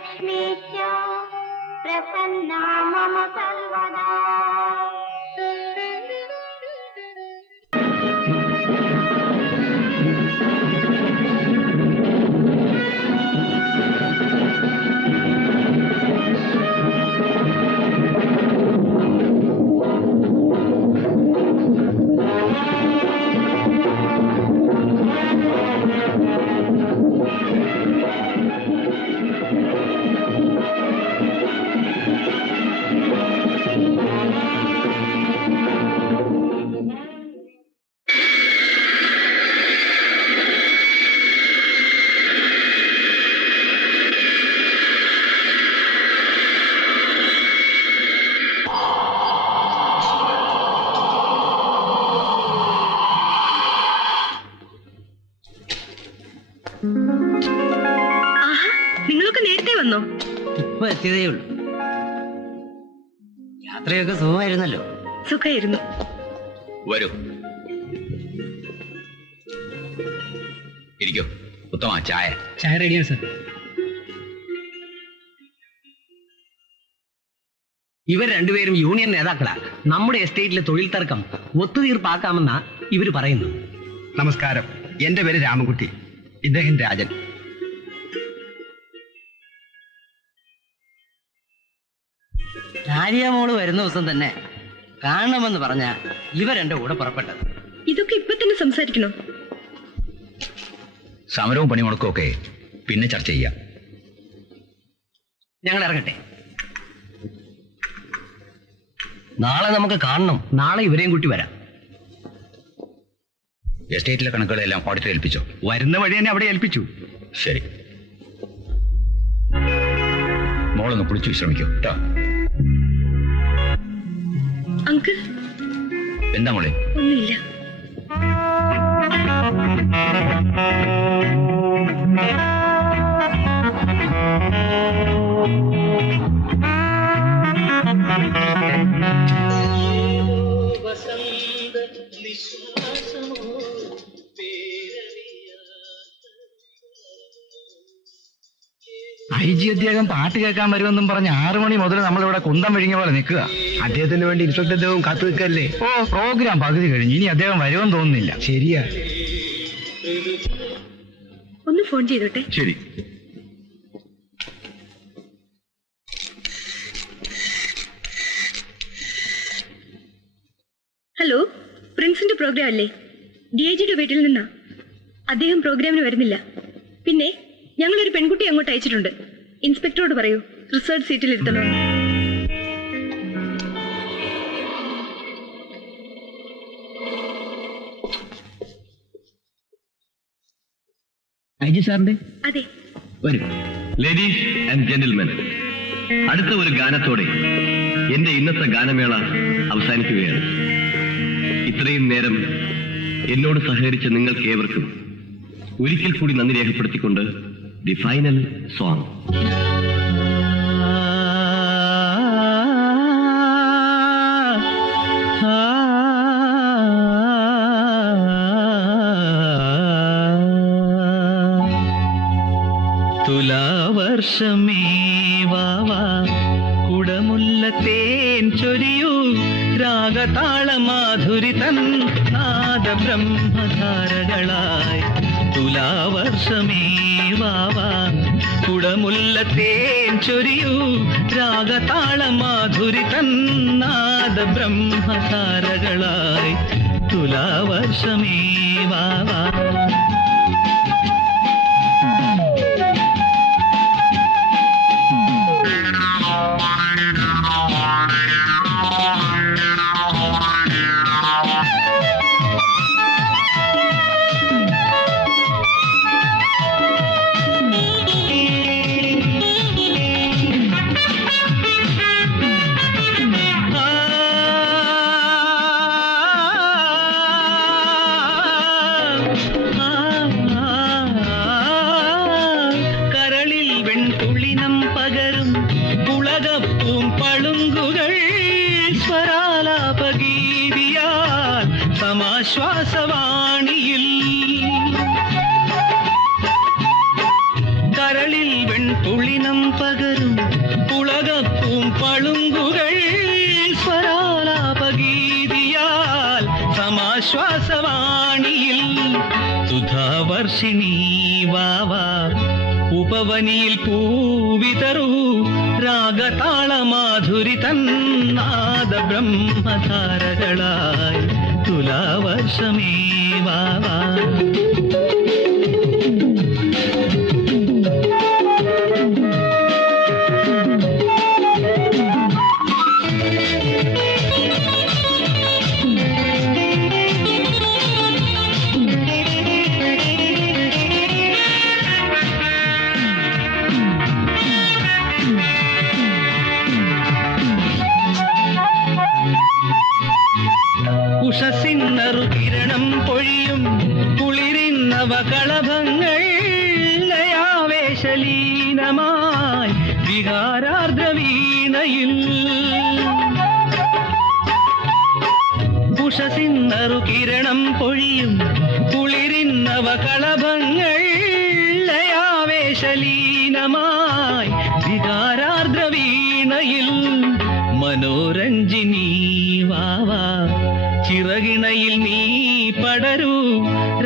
लक्ष्मीश्च प्रसन्ना मम सर्वदा। നിങ്ങളൊക്കെ നേരത്തെ വന്നോ? ഇപ്പൊ എത്തിയതേ ഉള്ളൂ. യാത്രയൊക്കെ സുഖമായിരുന്നല്ലോ? സുഖമായിരുന്നു. വരൂ, ഇരിക്കൂ. ഉത്തമ, ചായ. ചായ റെഡിയാണ് സർ. ഇവർ രണ്ടുപേരും യൂണിയൻ നേതാക്കളാ. നമ്മുടെ എസ്റ്റേറ്റിലെ തൊഴിൽ തർക്കം ഒത്തുതീർപ്പാക്കാമെന്നാ ഇവര് പറയുന്നു. നമസ്കാരം, എന്റെ പേര് രാമൻകുട്ടി, ഇദ്ദേഹം രാജൻ. രാജിയമോള് വരുന്ന ദിവസം തന്നെ കാണണമെന്ന് പറഞ്ഞ ഇവരെന്റെ കൂടെ പുറപ്പെട്ടത്. ഇതൊക്കെ ഇപ്പൊ തന്നെ സംസാരിക്കണോ? സമരവും പണിമുടക്കും ഒക്കെ പിന്നെ ചർച്ച ചെയ്യാം. ഞങ്ങൾ ഇറങ്ങട്ടെ. നാളെ നമുക്ക് കാണണം. നാളെ ഇവരെയും കൂട്ടി വരാം. എസ്റ്റേറ്റിലെ കണക്കുകളെല്ലാം ഓഡിറ്റർ ഏൽപ്പിച്ചോ? വരുന്ന വഴി തന്നെ അവിടെ ഏൽപ്പിച്ചു. ശരി, മോളൊന്ന് കുളിച്ചു വിശ്രമിക്കൂ കേട്ടോ. അങ്കിൾ. എന്താ മോളെ? ഒന്നുമില്ല. ഐ ജി അദ്ദേഹം പാട്ട് കേൾക്കാൻ വരുമെന്നും പറഞ്ഞ് 6 മണി മുതൽ നമ്മളിവിടെ കുന്തം വിഴിഞ്ഞ പോലെ നിൽക്കുക. അദ്ദേഹത്തിന് വേണ്ടി ഇൻസ്പെക്ടർ അദ്ദേഹം കാത്തു നിൽക്കല്ലേ? ഓ, പ്രോഗ്രാം പകുതി കഴിഞ്ഞു. ഇനി അദ്ദേഹം വരുമെന്ന് തോന്നുന്നില്ല. ശരിയാ. ഒന്ന് ഫോൺ ചെയ്തോട്ടെ. ശരി. ഹലോ, പ്രിൻസിന്റെ പ്രോഗ്രാം അല്ലേ? DIGയുടെ വീട്ടിൽ നിന്നാ. അദ്ദേഹം പ്രോഗ്രാമിന് വരുന്നില്ല. പിന്നെ ഞങ്ങളൊരു പെൺകുട്ടി അങ്ങോട്ട് അയച്ചിട്ടുണ്ട്. ഇൻസ്പെക്ടറോട് പറയൂ റിസർച്ച് സീറ്റിൽ ഇരുത്തണോ. ഐ ജി സാറിന്റെ? അതെ. വരും. ലേഡീസ് ആൻഡ് ജെന്റിൽമെൻ, അടുത്ത ഒരു ഗാനത്തോടെ എന്റെ ഇന്നത്തെ ഗാനമേള അവസാനിക്കുകയാണ്. ഇത്രയും നേരം എന്നോട് സഹകരിച്ച നിങ്ങൾക്ക് ഏവർക്കും ഒരിക്കൽ കൂടി നന്ദി രേഖപ്പെടുത്തിക്കൊണ്ട് ദി ഫൈനൽ സോങ്. തുലാവർഷമേ വാവാ കുടമുല്ല തേൻ ചൊരിയൂ രാഗതാളമാധുരി തൻ നാദ ബ്രഹ്മധാരകളായി. തുലാവർഷമേ വാവാ കുടമുല്ല തേൻ ചൊരിയൂ രാഗതാളമാധുരി തൻ നാദ ബ്രഹ്മധാരകളായി. തുലാവർഷമേ വാവാ. സമാശ്വാസവാണിയിൽ കരളിൽ പുളിനം പകരും പുളകപ്പൂം പളുങ്കുകൾ സ്വരാലാപഗീതിയാൽ സമാശ്വാസവാണിയിൽ സുധാവർഷിണീ വാവാ ഉപവനിയിൽ പൂവിതറൂ രാഗതാളമാധുരി തന്നാദ ബ്രഹ്മധാരകളായി തുലാവർഷമേ വാവാ. ഉഷസിന്നറു കിരണം പൊഴിയും കുളിരിന്നവ കളഭങ്ങൾ ലയാവേശലീനമായി വികാരാർദ്രവീണയിൽ. ഉഷസിന്നറു കിരണം പൊഴിയും കുളിരിന്നവ കളഭങ്ങൾ ലയാവേശലീനമായി വികാരാർദ്രവീണയിൽ. മനോരഞ്ജിനി വാവാ ചിറകിണയിൽ നീ പടരൂ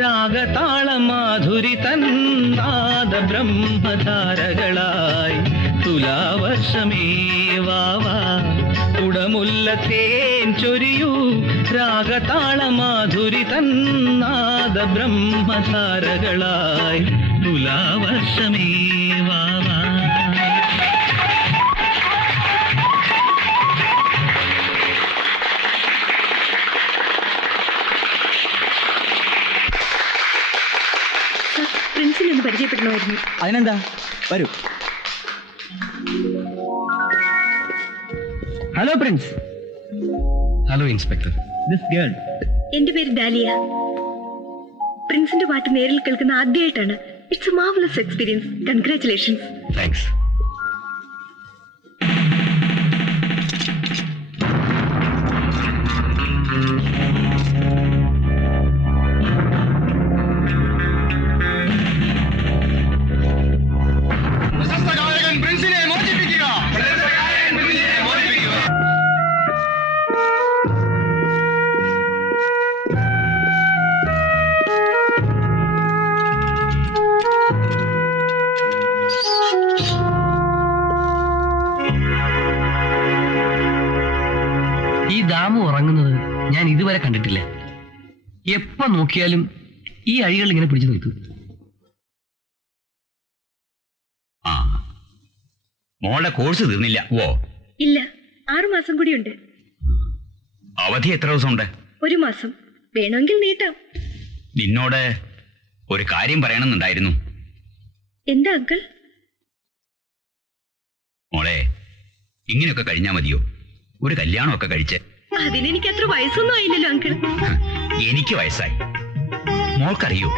രാഗതാളമാധുരി തന്നാദ ബ്രഹ്മധാരകളായി തുലാവർഷമേ വാവാ. കുടമുല്ലത്തേൻ ചൊരിയൂ രാഗതാളമാധുരി തന്നാദ ബ്രഹ്മധാരകളായി തുലാവർഷമേ വാവാ. പ്രിൻസിനെ ഒന്ന് പരിചയപ്പെടണമായിരുന്നു. അതിനെന്താ, വരൂ. Hello Prince. Hello inspector. This girl. എന്റെ പേര് ഡാലിയ. പ്രിൻസിന്റെ പാട്ട് നേരിൽ കേൾക്കുന്ന ആദ്യമായിട്ടാണ്. It's A marvellous experience. Congratulations. Thanks. ഈ ദാമു ഉറങ്ങുന്നത് ഞാൻ ഇതുവരെ കണ്ടിട്ടില്ല. എപ്പോ നോക്കിയാലും ഈ അഴികൾ ഇങ്ങനെ പിടിച്ചു നിർത്തും. ആ, മോളുടെ കോഴ്സ് തീർന്നില്ല. ഓ ഇല്ല, 6 മാസം കൂടിയുണ്ട്. അവധി എത്ര ദിവസമുണ്ട്? 1 മാസം. വേണമെങ്കിൽ നീട്ടാം. നിന്നോട് ഒരു കാര്യം പറയണമെന്നുണ്ടായിരുന്നു. എന്താ അങ്കിൾ? മോളെ, ഇങ്ങനെയൊക്കെ കഴിഞ്ഞാ മതിയോ? ഒരു കല്യാണമൊക്കെ കഴിച്ച്. അതിനെനിക്ക് അത്ര വയസ്സൊന്നും ആയില്ലല്ലോ അങ്കിൾ. എനിക്ക് വയസ്സായി. മോൾക്കറിയോ,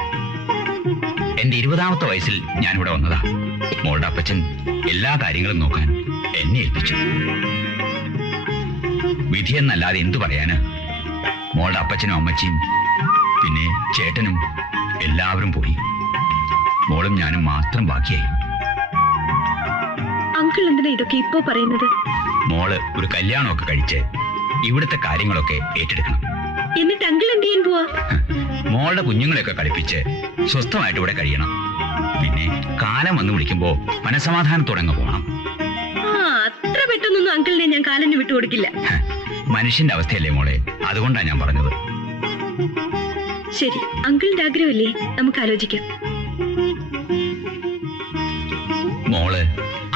എന്റെ 20ാമത്തെ വയസ്സിൽ ഞാനിവിടെ വന്നതാ. മോളുടെ അപ്പച്ചൻ എല്ലാ കാര്യങ്ങളും നോക്കാൻ എന്നെ ഏൽപ്പിച്ചു. വിധിയെന്നല്ലാതെ എന്തു പറയാന്? മോളുടെ അപ്പച്ചനും അമ്മച്ചിയും പിന്നെ ചേട്ടനും എല്ലാവരും പോയി. മോളും ഞാനും മാത്രം ബാക്കിയായി. അങ്കിൾ എന്തിനാ ഇതൊക്കെ ഇപ്പോ പറയുന്നത്? മോള് ഒരു കല്യാണമൊക്കെ കഴിച്ച് ഇവിടുത്തെ കാര്യങ്ങളൊക്കെ ഏറ്റെടുക്കണം. എന്നിട്ട് അങ്കിൾ എന്ത് ചെയ്യാൻ പോവാ? മോളുടെ കുഞ്ഞുങ്ങളെയൊക്കെ കളിപ്പിച്ച് സ്വസ്ഥമായിട്ട് ഇവിടെ കഴിയണം. പിന്നെ കാലം വന്ന് വിളിക്കുമ്പോ മനസമാധാനത്തോടെ അങ്ങ് പോകണം. ആ, അത്ര പെട്ടെന്നൊന്നും അങ്കിളിനെ ഞാൻ കാലന് വിട്ടുകൊടുക്കില്ല. മനുഷ്യന്റെ അവസ്ഥയല്ലേ മോളെ, അതുകൊണ്ടാ ഞാൻ പറഞ്ഞത്. ശരി, അങ്കിളിന്റെ ആഗ്രഹമല്ലേ, നമുക്ക് ആലോചിക്കാം. മോള്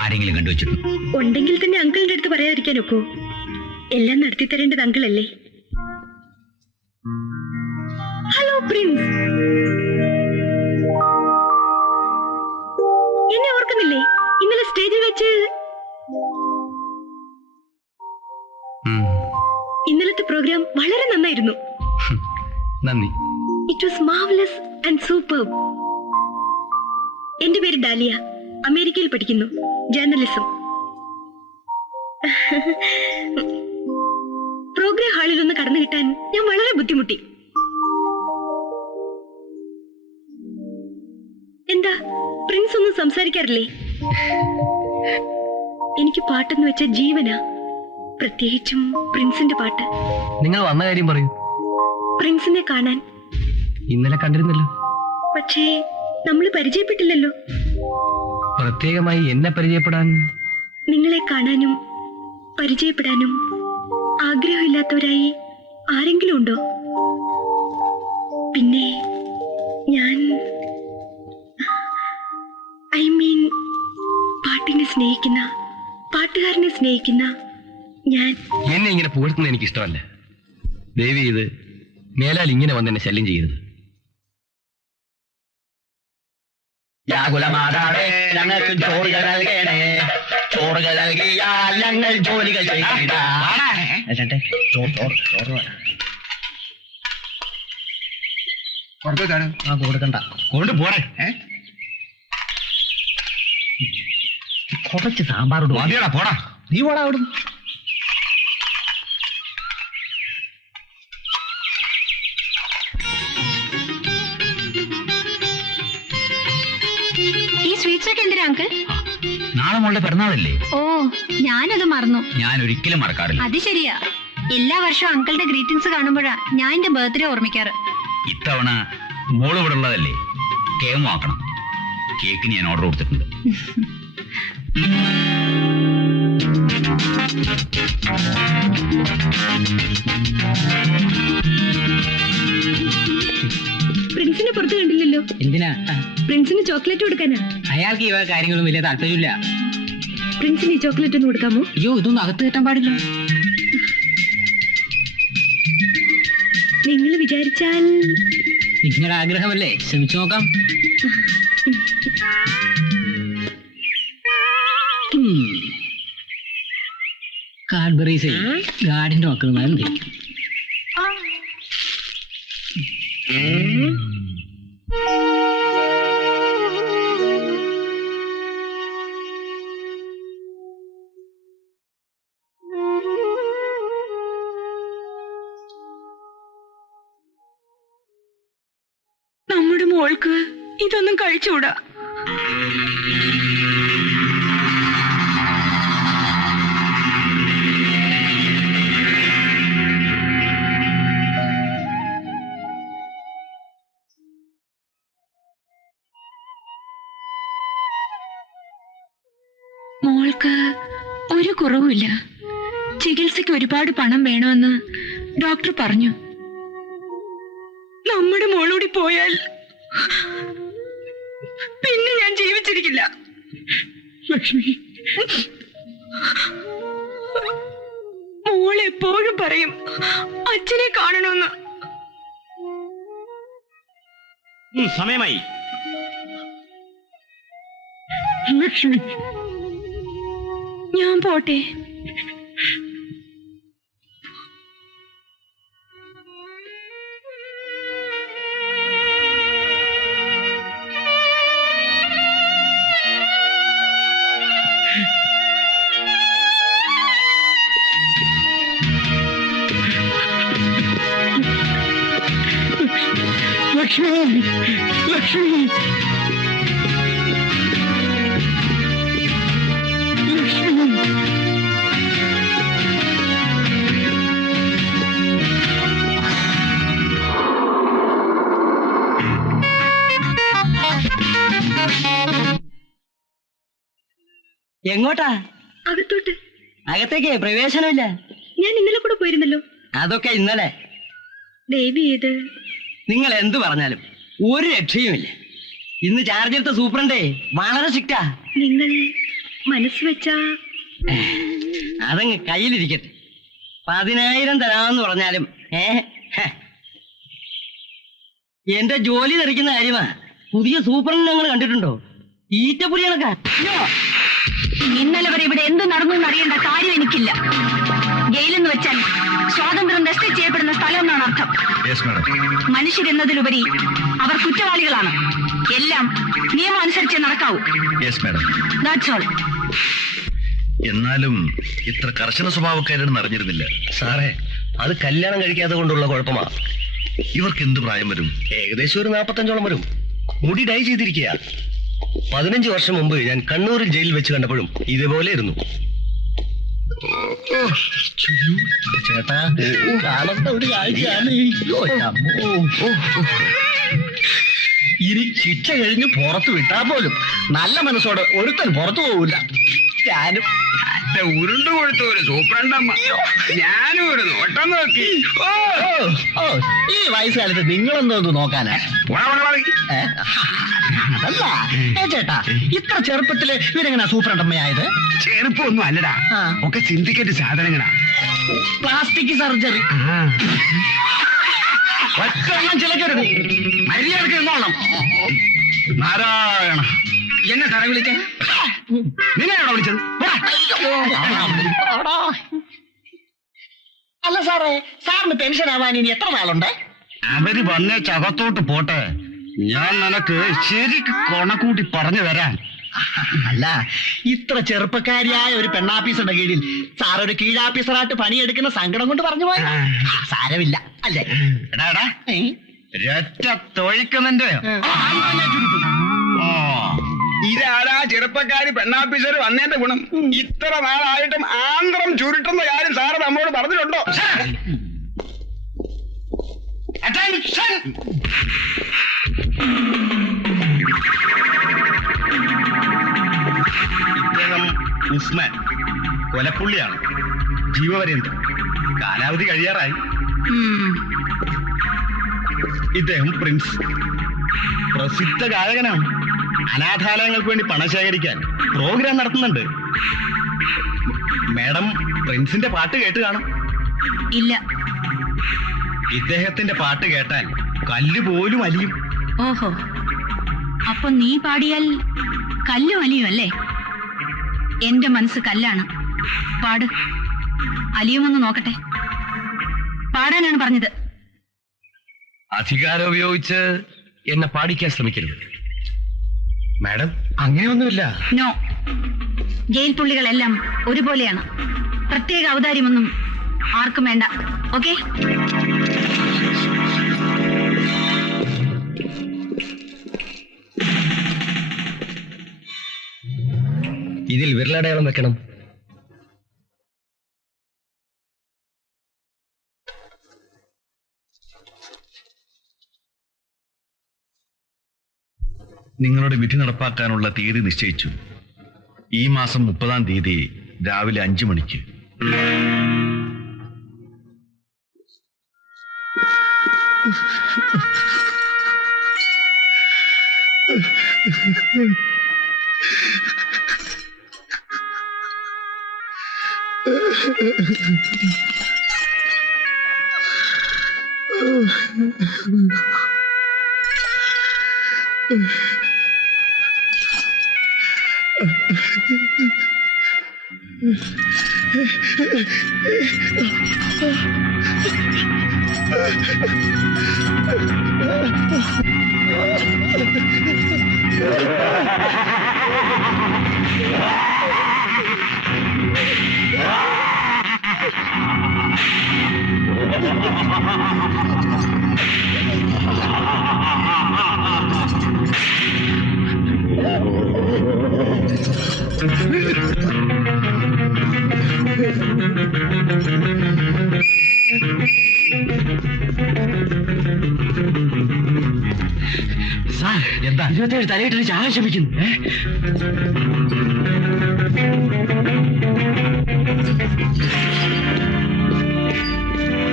ആരെങ്കിലും കണ്ടുവച്ചിട്ടുണ്ട്? ഉണ്ടെങ്കിൽ തന്നെ അങ്കിളിന്റെ അടുത്ത് പറയാതിരിക്കാൻ ഒക്കോ? എല്ലാം നടത്തി തരേണ്ടത് അങ്കിളല്ലേ. ഹലോ പ്രിൻസ്, എന്നെ ഓർക്കുന്നില്ലേ? ഇന്നലെ സ്റ്റേജിൽ വെച്ച് ഇന്നലത്തെ പ്രോഗ്രാം വളരെ നന്നായിരുന്നു. നന്ദി. It was marvellous and superb. എന്റെ പേര് ഡാലിയ. അമേരിക്കയിൽ പഠിക്കുന്നു, ജേർണലിസം. പ്രോഗ്രാം ഹാളിൽ ഒന്ന് കടന്നു കിട്ടാൻ ഞാൻ വളരെ ബുദ്ധിമുട്ടി. എന്താ, പ്രിൻസ് ഒന്നും സംസാരിക്കാറില്ലേ? എനിക്ക് പാട്ടെന്ന് വെച്ച ജീവനാ, പ്രത്യേകിച്ചും പ്രിൻസിന്റെ പാട്ട്. നിങ്ങൾ വന്ന കാര്യം പറയൂ. പ്രിൻസിനെ കാണാൻ. ഇന്നലെ കണ്ടിരുന്നല്ലോ. പക്ഷേ നമ്മൾ പരിചയപ്പെട്ടില്ലല്ലോ. പ്രത്യേകമായി എന്നെ പരിചയപ്പെടാൻ? നിങ്ങളെ കാണാനും പരിചയപ്പെടാനും ആഗ്രഹമില്ലാത്തവരായി ആരെങ്കിലും ഉണ്ടോ? പിന്നെ ഞാൻ പാട്ടിനെ സ്നേഹിക്കുന്ന, പാട്ടുകാരനെ സ്നേഹിക്കുന്ന ഞാൻ. എന്നെ ഇങ്ങനെ പുകഴ്ത്തുന്നത് എനിക്ക് ഇഷ്ടമല്ല. ദേവി, ഇത് മേലാൽ ഇങ്ങനെ വന്ന് എന്നെ ശല്യം ചെയ്യരുത്. വ്യാകുലമാതാവേ, ഞങ്ങൾക്ക് ചോറുകൾ നൽകണേ. ചോറുകൾ നൽകിയാൽ ഞങ്ങൾ ജോലികൾ കൊടുക്കണ്ട. കൊണ്ട് പോരെ. കുറച്ച് സാമ്പാറുണ്ട്. മതിയടാ, പോടാ. നീ പോടാ അവിടുന്ന്. ഈ സ്വീറ്റ്സ് ഒക്കെ എന്തിനാ അങ്കിൾ? നാളെ മോളുടെ പിറന്നാളല്ലേ? ഓ, ഞാനത് മറന്നു. ഞാൻ ഒരിക്കലും മറക്കാറില്ല. അത് ശരിയാ. എല്ലാ വർഷവും അങ്കിളുടെ ഗ്രീറ്റിംഗ്സ് കാണുമ്പോഴാ ഞാൻ എന്റെ ബർത്ത്ഡേ ഓർമ്മിക്കാറ്. ഇത്തവണ മോള് ഇവിടെ ഉള്ളതല്ലേ, കേക്ക് ആക്കണം. കേക്കിന് ഞാൻ ഓർഡർ കൊടുത്തിട്ടുണ്ട്. പ്രിൻസിനെ പുറത്ത് കണ്ടില്ലല്ലോ. എന്തിനാ? പ്രിൻസിന് ചോക്ലേറ്റ് കൊടുക്കാനാ. അയാൾക്ക് ഈ കാര്യങ്ങളും വലിയ താല്പര്യമില്ല. പ്രിൻസിന് ഈ ചോക്ലേറ്റ് ഒന്ന് കൊടുക്കാമോ? അയ്യോ, ഇതൊന്നും അകത്ത് കയറ്റാൻ പാടില്ല. നിങ്ങൾ വിചാരിച്ചാൽ. നിങ്ങളുടെ ആഗ്രഹമല്ലേ, ശ്രമിച്ചു നോക്കാം. കാഡ്ബറീസ് ഗാഡിന്റെ മക്കളുമാരും തരും. നമ്മുടെ മോൾക്ക് ഇതൊന്നും കഴിച്ചുകൂടാ. മോൾക്ക് ഒരു കുറവുമില്ല. ചികിത്സയ്ക്ക് ഒരുപാട് പണം വേണമെന്ന് ഡോക്ടർ പറഞ്ഞു. നമ്മുടെ മോളൂടി പോയാൽ പിന്നെ ഞാൻ ജീവിച്ചിരിക്കില്ല. ലക്ഷ്മി, മോൾ എപ്പോഴും പറയും അച്ഛനെ കാണണമെന്ന്. സമയമായി. ലക്ഷ്മി, ഞാൻ പോട്ടെ. ലക്ഷ്മി, ലക്ഷ്മി, എങ്ങോട്ടാ? അകത്തോട്ട്. അകത്തേക്ക് പ്രവേശനമില്ല. ഞാൻ ഇന്നലെ കൂടെ പോയിരുന്നല്ലോ. അതൊക്കെ ഇന്നലെ. ദേവി, ഏത്? നിങ്ങൾ എന്ത് പറഞ്ഞാലും ഒരു രക്ഷയുമില്ല. ഇന്ന് ചാർജ് എടുത്ത സൂപ്രണ്ടേ വളരെ സ്ട്രിക്റ്റാ. നിങ്ങൾ മനസ്സ് വെച്ചാ അതങ്ങ് കയ്യിലിരിക്കട്ടെ. 10,000 തരാമെന്ന് പറഞ്ഞാലും എന്റെ ജോലി തെറിക്കുന്ന കാര്യമാ. പുതിയ സൂപ്രണ്ട് ഞങ്ങൾ കണ്ടിട്ടുണ്ടോ? ഈറ്റപ്പുരി കണക്കാ. ഇന്നലെ വരെ ഇവിടെ എന്ത് നടന്നു എന്നറിയേണ്ട കാര്യം എനിക്കില്ല. ജയിലെന്ന് വെച്ചാൽ സ്വാതന്ത്ര്യം നഷ്ടം ചെയ്യപ്പെടുന്ന സ്ഥലം എന്നാണ് അർത്ഥം. മനുഷ്യരെന്നതിലുപരി അവർ കുറ്റവാളികളാണ്. എല്ലാം നിയമം അനുസരിച്ച് നടക്കാവൂ. That's all. എന്നാലും ഇത്ര കർശന സ്വഭാവക്കാരെന്ന് അറിഞ്ഞിരുന്നില്ല. സാറേ, അത് കല്യാണം കഴിക്കാതെ കൊണ്ടുള്ള കുഴപ്പമാ. ഇവർക്ക് എന്ത് പ്രായം വരും? ഏകദേശം ഒരു 45ഓളം വരും. മുടി ഡൈ ചെയ്തിരിക്കുക. 15 വർഷം മുമ്പ് ഞാൻ കണ്ണൂരിൽ ജയിലിൽ വെച്ച് കണ്ടപ്പോഴും ഇതേപോലെ ഇരുന്നു. ചേട്ടാ കാണേണ്ട ഒരു കാര്യമാണ്. ഇനി ശിക്ഷ കഴിഞ്ഞ് പുറത്തു വിട്ടാ പോലും നല്ല മനസ്സോടെ ഒരുത്തൻ പുറത്തു പോവില്ല. ഞാനും ഉരുണ്ടു കൊടുത്ത ഒരു സൂപ്രണ്ടമ്മ, ഞാനും ഒരു നോട്ടം നോക്കി. ഓ ഈ വയസ്സുകാലത്ത് നിങ്ങളെന്തോന്ന് നോക്കാനാ? അതല്ല ചേട്ടാ, ഇത്ര ചെറുപ്പത്തില് ഇവരെങ്ങനാ സൂപ്രണ്ടമ്മയായത്? ചെറുപ്പമൊന്നും അല്ലടാ, ഒക്കെ സിൻഡിക്കേറ്റ് സാധനങ്ങളാ. Plastic surgery. ചിലക്കരുത്, മര്യാദക്ക് എന്നോണം. നാരായണ, എന്നെ തറ വിളിക്കാൻ നിന്നെയാണോ വിളിച്ചത്? അല്ല സാറേ, സാറിന് പെൻഷൻ ആവാൻ ഇനി എത്ര നാളുണ്ട്? അവര് വന്നേ ചകത്തോട്ട് പോട്ടെ, ഞാൻ നിനക്ക് ശരിക്ക് കൊണക്കൂട്ടി പറഞ്ഞു തരാൻ. അല്ല, ഇത്ര ചെറുപ്പക്കാരിയായ ഒരു പെണ്ണാഫീസറുടെ കീഴിൽ സാർ ഒരു കീഴാഫീസറായിട്ട് പണിയെടുക്കുന്ന സങ്കടം കൊണ്ട് പറഞ്ഞു പോയ സാരമില്ല അല്ലേ? എടാ രറ്റ തൊഴിക്കുന്നതിന്റെ ഇതാടാ ചെറുപ്പക്കാരി പെണ്ണാഫീസർ വന്നതിന്റെ ഗുണം. ഇത്ര നാളായിട്ടും ആന്ധ്രം ചുരുട്ടുന്ന കാര്യം സാറ് നമ്മളോട് പറഞ്ഞിട്ടുണ്ടോ? ഇദ്ദേഹം ഉസ്മാൻ, കൊലപ്പുള്ളിയാണ്, ജീവപര്യന്തം, കാലാവധി കഴിയാറായി. ഇദ്ദേഹം പ്രിൻസ്, പ്രസിദ്ധ ഗായകനാണ്. അനാഥാലയങ്ങൾക്ക് വേണ്ടി പണം ശേഖരിക്കാൻ പ്രോഗ്രാം നടത്തുന്നുണ്ട്. മാഡം പ്രിൻസിന്റെ പാട്ട് കേട്ട് കാണും. ഇല്ല. ഇദ്ദേഹത്തിന്റെ പാട്ട് കേട്ടാൽ കല്ല് പോലും അലിയും. ഓഹോ, അപ്പൊ നീ പാടിയാൽ കല്ലും അലിയും അല്ലേ? എന്റെ മനസ്സ് കല്ലാണ്. പാട്, അലിയുമെന്ന് നോക്കട്ടെ. പാടാനാണ് പറഞ്ഞത്. അധികാരം ഉപയോഗിച്ച് എന്നെ പാടിക്കാൻ ശ്രമിക്കരുത് മാഡം. അങ്ങനെയൊന്നുമില്ല. നോ, ജയിൽ പുള്ളികളെല്ലാം ഒരുപോലെയാണ്. പ്രത്യേക ഔദാര്യമൊന്നും ആർക്കും വേണ്ട. ഓക്കെ? ഇതിൽ വിരലടയാളം വെക്കണം. നിങ്ങളുടെ വിധി നടപ്പാക്കാനുള്ള തീയതി നിശ്ചയിച്ചു. ഈ മാസം 30-ാം തീയതി രാവിലെ 5 മണിക്ക്. സാർ എന്താ 27 തലയിട്ടൊരു ചായ ശമിക്കുന്നു?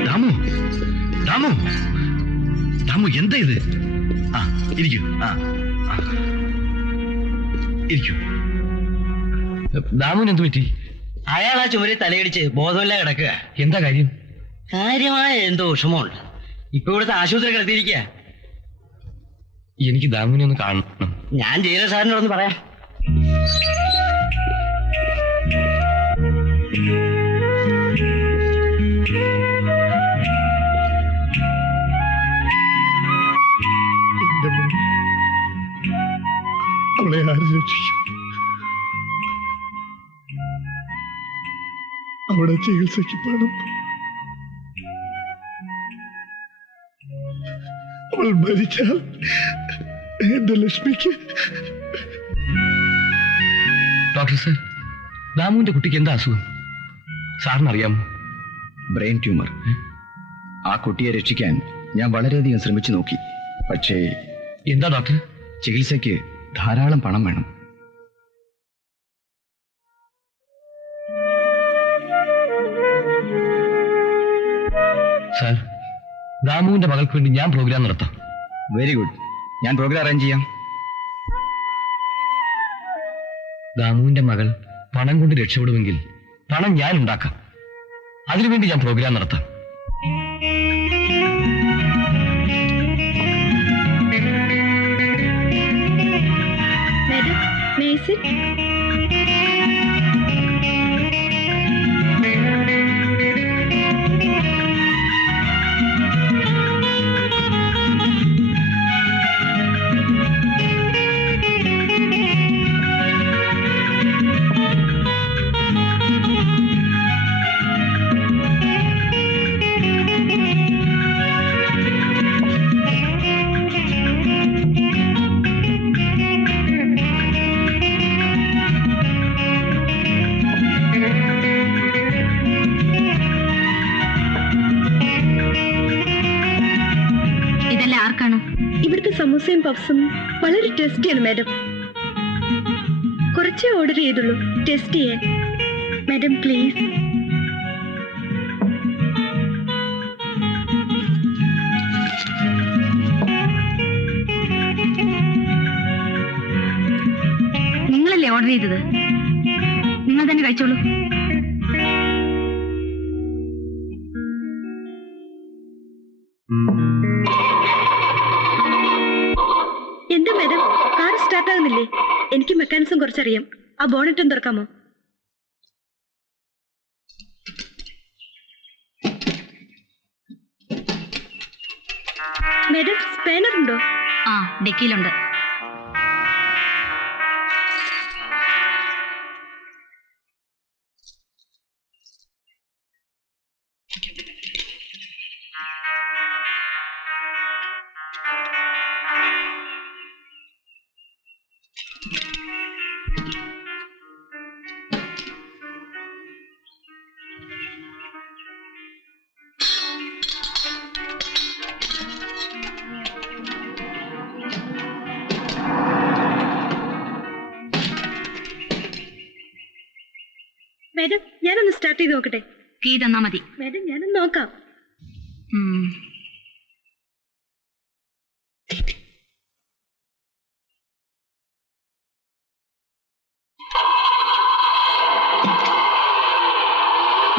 ദാമു, ദാമു, ദാമു, എന്താ ഇത്? ആ ഇരിക്കൂ. ഇരിക്കൂ. ദാമുവിന് എന്ത് പറ്റി? അയാൾ ആ ചുമരി തലയിടിച്ച് ബോധമില്ല കിടക്കുക. എന്താ കാര്യം? കാര്യമായ എന്തോ വിഷമമുണ്ട്. ഇപ്പൊ ഇവിടുത്തെ ആശുപത്രി കിടത്തിയിരിക്കുക. എനിക്ക് ദാമുവിനെ ഒന്ന് കാണണം. ഞാൻ ജയിലർ സാറിനോടൊന്ന് പറയാം. അവളെ ആര് രക്ഷിക്കും? അവിടെ ചികിത്സയ്ക്ക് പണം. അവൾ മരിച്ചാൽ എന്റെ ലക്ഷ്മിക്ക് ഡോക്ടർ സർ, ദാമുവിന്റെ കുട്ടിക്ക് എന്താ അസുഖം സാറിനറിയാമോ? Brain tumour. ആ കുട്ടിയെ രക്ഷിക്കാൻ ഞാൻ വളരെയധികം ശ്രമിച്ചു നോക്കി. പക്ഷേ എന്താ ഡോക്ടർ? ചികിത്സയ്ക്ക് ധാരാളം പണം വേണം. സാർ, ദാമുവിന്റെ മകൾക്ക് വേണ്ടി ഞാൻ പ്രോഗ്രാം നടത്താം. വെരി ഗുഡ്, ഞാൻ പ്രോഗ്രാം അറേഞ്ച് ചെയ്യാം. ദാമുവിന്റെ മകൾ പണം കൊണ്ട് രക്ഷപ്പെടുമെങ്കിൽ പണം ഞാൻ ഉണ്ടാക്കാം. അതിനുവേണ്ടി ഞാൻ പ്രോഗ്രാം നടത്താം. Madam, may I sit? ഇവിടുത്തെ സമൂസയും പഫ്സും വളരെ ടേസ്റ്റിയാണ് മാഡം. കുറച്ചേ ഓർഡർ ചെയ്തുള്ളൂ ടേസ്റ്റ് ചെയ്യാൻ. Madam please. നിങ്ങളല്ലേ ഓർഡർ ചെയ്തത്? നിങ്ങൾ തന്നെ കഴിച്ചോളൂ. എന്താ മാഡം, കാർ സ്റ്റാർട്ട് ആകുന്നില്ലേ? എനിക്ക് മെക്കാനിസം കുറച്ചറിയാം. ആ ബോണറ്റ് ഒന്ന് തുറക്കാമോ? മാഡം, സ്പാനർ ഉണ്ടോ? ആ, ഡെക്കിയിലുണ്ട്. മാഡം, ഞാനൊന്ന് സ്റ്റാർട്ട് ചെയ്ത് നോക്കട്ടെ? കീ തന്നാ മതി. മാഡം, ഞാനൊന്ന് നോക്കാം.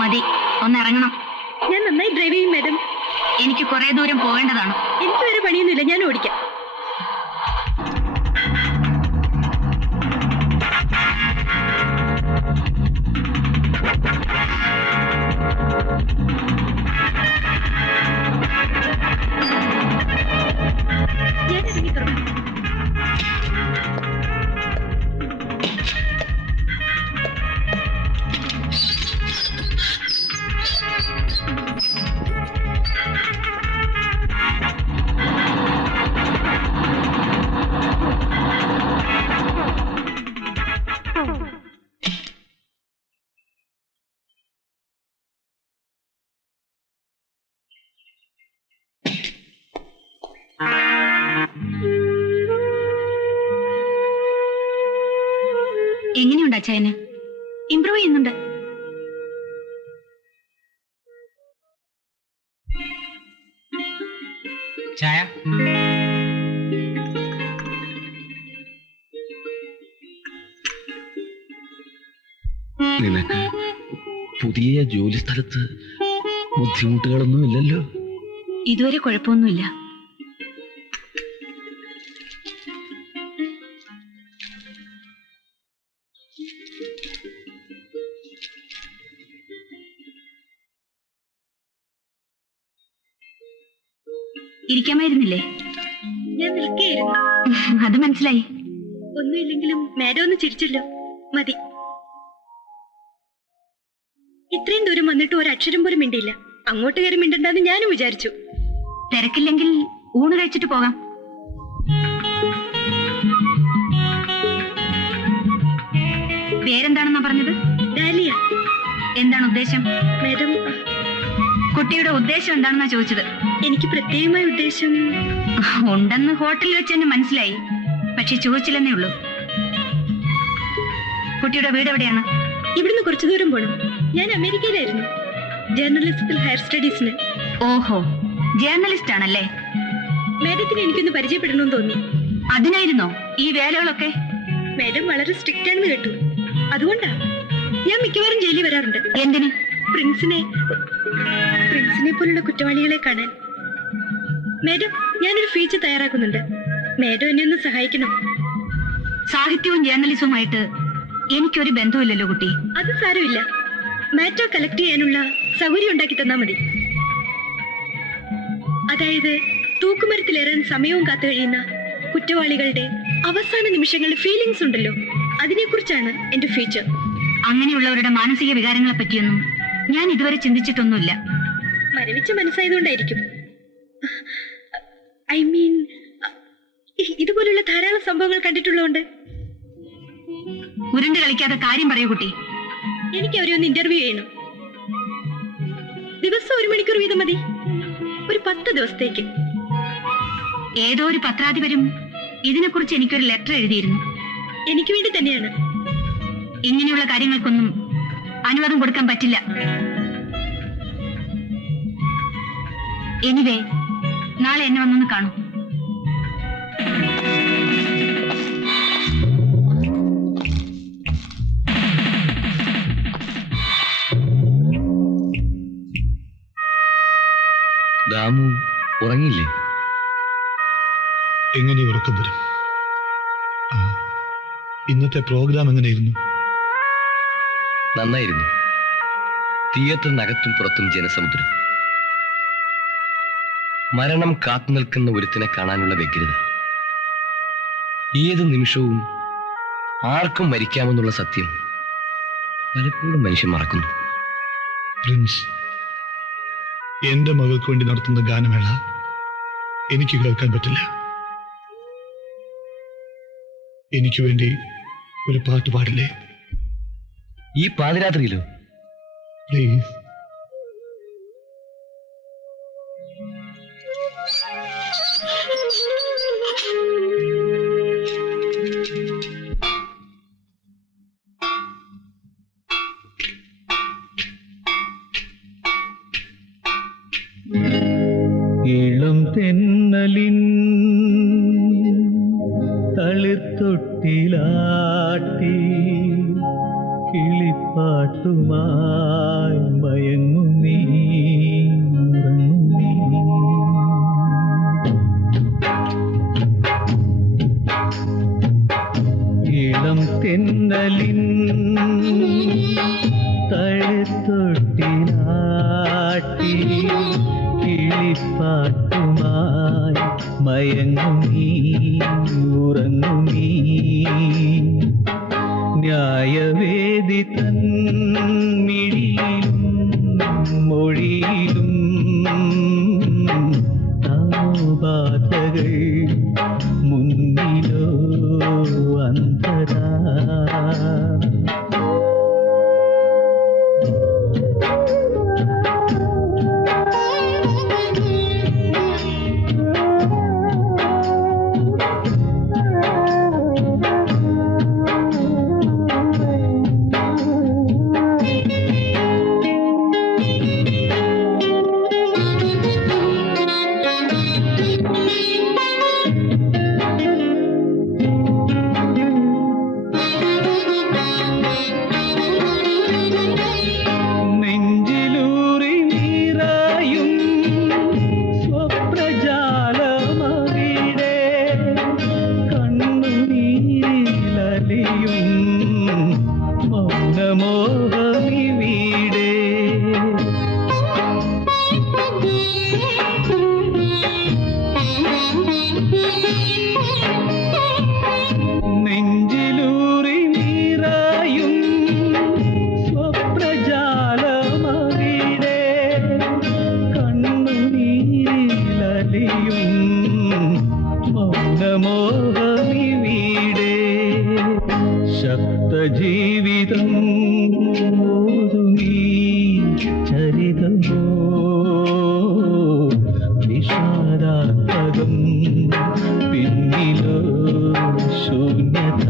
മതി, ഒന്ന് ഇറങ്ങണം. ഞാൻ നന്നായി ഡ്രൈവ് ചെയ്യും മാഡം. എനിക്ക് കുറെ ദൂരം പോകേണ്ടതാണ്. എനിക്ക് വേറെ പണിയൊന്നുമില്ല, ഞാൻ ഓടിക്കാം. ഞാൻ ഇറങ്ങി തുടങ്ങാം. എങ്ങനെയുണ്ട് അച്ഛന്? ഇംപ്രൂവ് ചെയ്യുന്നുണ്ട്. ചായ? നിനക്ക് പുതിയ ജോലി സ്ഥലത്ത് ബുദ്ധിമുട്ടുകളൊന്നും ഇല്ലല്ലോ? ഇതുവരെ കുഴപ്പമൊന്നുമില്ല. ഇരിക്കാമായിരുന്നില്ലേ? ഞാൻ നിൽക്കുകയായിരുന്നു. അത് മനസ്സിലായി. ഒന്നുമില്ലെങ്കിലും മാഡം ഒന്ന് ചിരിച്ചല്ലോ, മതി. ഇത്രയും ദൂരം വന്നിട്ട് ഒരക്ഷരം പോലും മിണ്ടിയില്ല. അങ്ങോട്ട് കയറി മിണ്ടണ്ടെന്ന് ഞാനും വിചാരിച്ചു. തിരക്കില്ലെങ്കിൽ ഊണ് കഴിച്ചിട്ട് പോകാം. പേരെന്താണെന്നാ പറഞ്ഞത്? ഡാലിയ. എന്താണ് ഉദ്ദേശം? മാഡം, കുട്ടിയുടെ ഉദ്ദേശം എന്താണെന്നാ ചോദിച്ചത്. എനിക്ക് പ്രത്യേകമായ ഉദ്ദേശം ഉണ്ടെന്ന് ഹോട്ടലിൽ വെച്ച് തന്നെ മനസ്സിലായി, പക്ഷെ ചോദിച്ചില്ലെന്നേ ഉള്ളൂ. കുട്ടിയുടെ വീട് എവിടെയാണ്? ഇവിടുന്ന് കുറച്ചു ദൂരം പോണം. ഞാൻ അമേരിക്കയിലായിരുന്നു, ജേർണലിസ്റ്റിൽ ഹയർ സ്റ്റഡീസിന്. ഓഹോ, ജേർണലിസ്റ്റ് ആണല്ലേ. മാഡത്തിന് എനിക്കൊന്ന് പരിചയപ്പെടണമെന്ന് തോന്നി. അതിനായിരുന്നോ ഈ വേലകളൊക്കെ? മാഡം വളരെ സ്ട്രിക്റ്റ് ആണെന്ന് കേട്ടു, അതുകൊണ്ടാ. ഞാൻ മിക്കവാറും ജയിലിൽ വരാറുണ്ട്. എന്തിന്? പ്രിൻസിനെ പോലുള്ള കുറ്റവാളികളെ കാണാൻ. മാഡം, ഞാനൊരു ഫീച്ചർ തയ്യാറാക്കുന്നുണ്ട്. മാഡം എന്നെ ഒന്ന് സഹായിക്കണം. സാഹിത്യവും ജേർണലിസവുമായിട്ട് എനിക്കൊരു ബന്ധമില്ലല്ലോ കുട്ടി. അത് സാരമില്ല, മാറ്റർ കളക്ട് ചെയ്യാനുള്ള സൗകര്യം ഉണ്ടാക്കി തന്നാ മതി. അതായത് തൂക്കുമരത്തിലേറാൻ സമയവും കാത്തു കഴിയുന്ന കുറ്റവാളികളുടെ അവസാന നിമിഷങ്ങളുടെ ഫീലിങ്സ് ഉണ്ടല്ലോ, അതിനെക്കുറിച്ചാണ് എന്റെ ഫീച്ചർ. അങ്ങനെയുള്ളവരുടെ മാനസിക വികാരങ്ങളെ പറ്റിയൊന്നും ഞാൻ ഇതുവരെ ചിന്തിച്ചിട്ടൊന്നുമില്ല. മരവിച്ച മനസ്സായതുകൊണ്ടായിരിക്കും. ഐ മീൻ, ഇതുപോലുള്ള ധാരാളം സംഭവങ്ങൾ കണ്ടിട്ടുള്ളതുകൊണ്ട്. ഉരുണ്ട് കളിക്കാതെ കാര്യം പറയൂ കുട്ടി. എനിക്ക് അവരെ ഒന്ന് ഇന്റർവ്യൂ ചെയ്യണം. ദിവസം 1 മണിക്കൂർ വീതം മതി, ഒരു 10 ദിവസത്തേക്ക്. ഏതോ ഒരു പത്രാധിപരും ഇതിനെക്കുറിച്ച് എനിക്കൊരു ലെറ്റർ എഴുതിയിരുന്നു. എനിക്ക് വേണ്ടി തന്നെയാണ്. ഇങ്ങനെയുള്ള കാര്യങ്ങൾക്കൊന്നും അനുവാദം കൊടുക്കാൻ പറ്റില്ല. എനിവേ, നാളെ എന്നെ വന്നൊന്ന് കാണും. ദാമു ഉറങ്ങിയില്ലേ? എങ്ങനെ ഉറക്കം വരും? ഇന്നത്തെ പ്രോഗ്രാം എങ്ങനെയായിരുന്നു? നന്നായിരുന്നു. തിയേറ്ററിനകത്തും പുറത്തും ജനസമുദ്രം. മരണം കാത്തു നിൽക്കുന്ന ഒരുത്തിനെ കാണാനുള്ള വ്യഗ്രത. ഏത് നിമിഷവും ആർക്കും മരിക്കാമെന്നുള്ള സത്യം പലപ്പോഴും മനുഷ്യൻ മറക്കുന്നു. പ്രിൻസ്, എന്റെ മകൾക്ക് വേണ്ടി നടത്തുന്ന ഗാനമേള എനിക്ക് കേൾക്കാൻ പറ്റില്ല. എനിക്ക് വേണ്ടി ഒരു പാട്ട് പാടില്ലേ? ഈ പാതിരാത്രിയിലോ? പ്ലീസ്. ഇളം തെന്നലിൻ തളിർത്തൊട്ടിലാട്ടി കിളിപ്പാട്ടുമായി മയങ്ങും നീ, ഉറങ്ങും നീ. ഇളം തെന്നലിൻ തളിർത്തൊട്ടിലാട്ടി കിളിപ്പാട്ടുമായി മയങ്ങും നീ, ഉറങ്ങും നീ. ന്യായവേദി തൻ മിഴിയിലും മൊഴിയിലും താമോബാധകൾ മുന്നിലോ അന്തരാ. ജീവി ജീവിതം ഓതുമീ ചരിതമോ വിഷാദാത്മകം പിന്നിലോ ശൂന്യത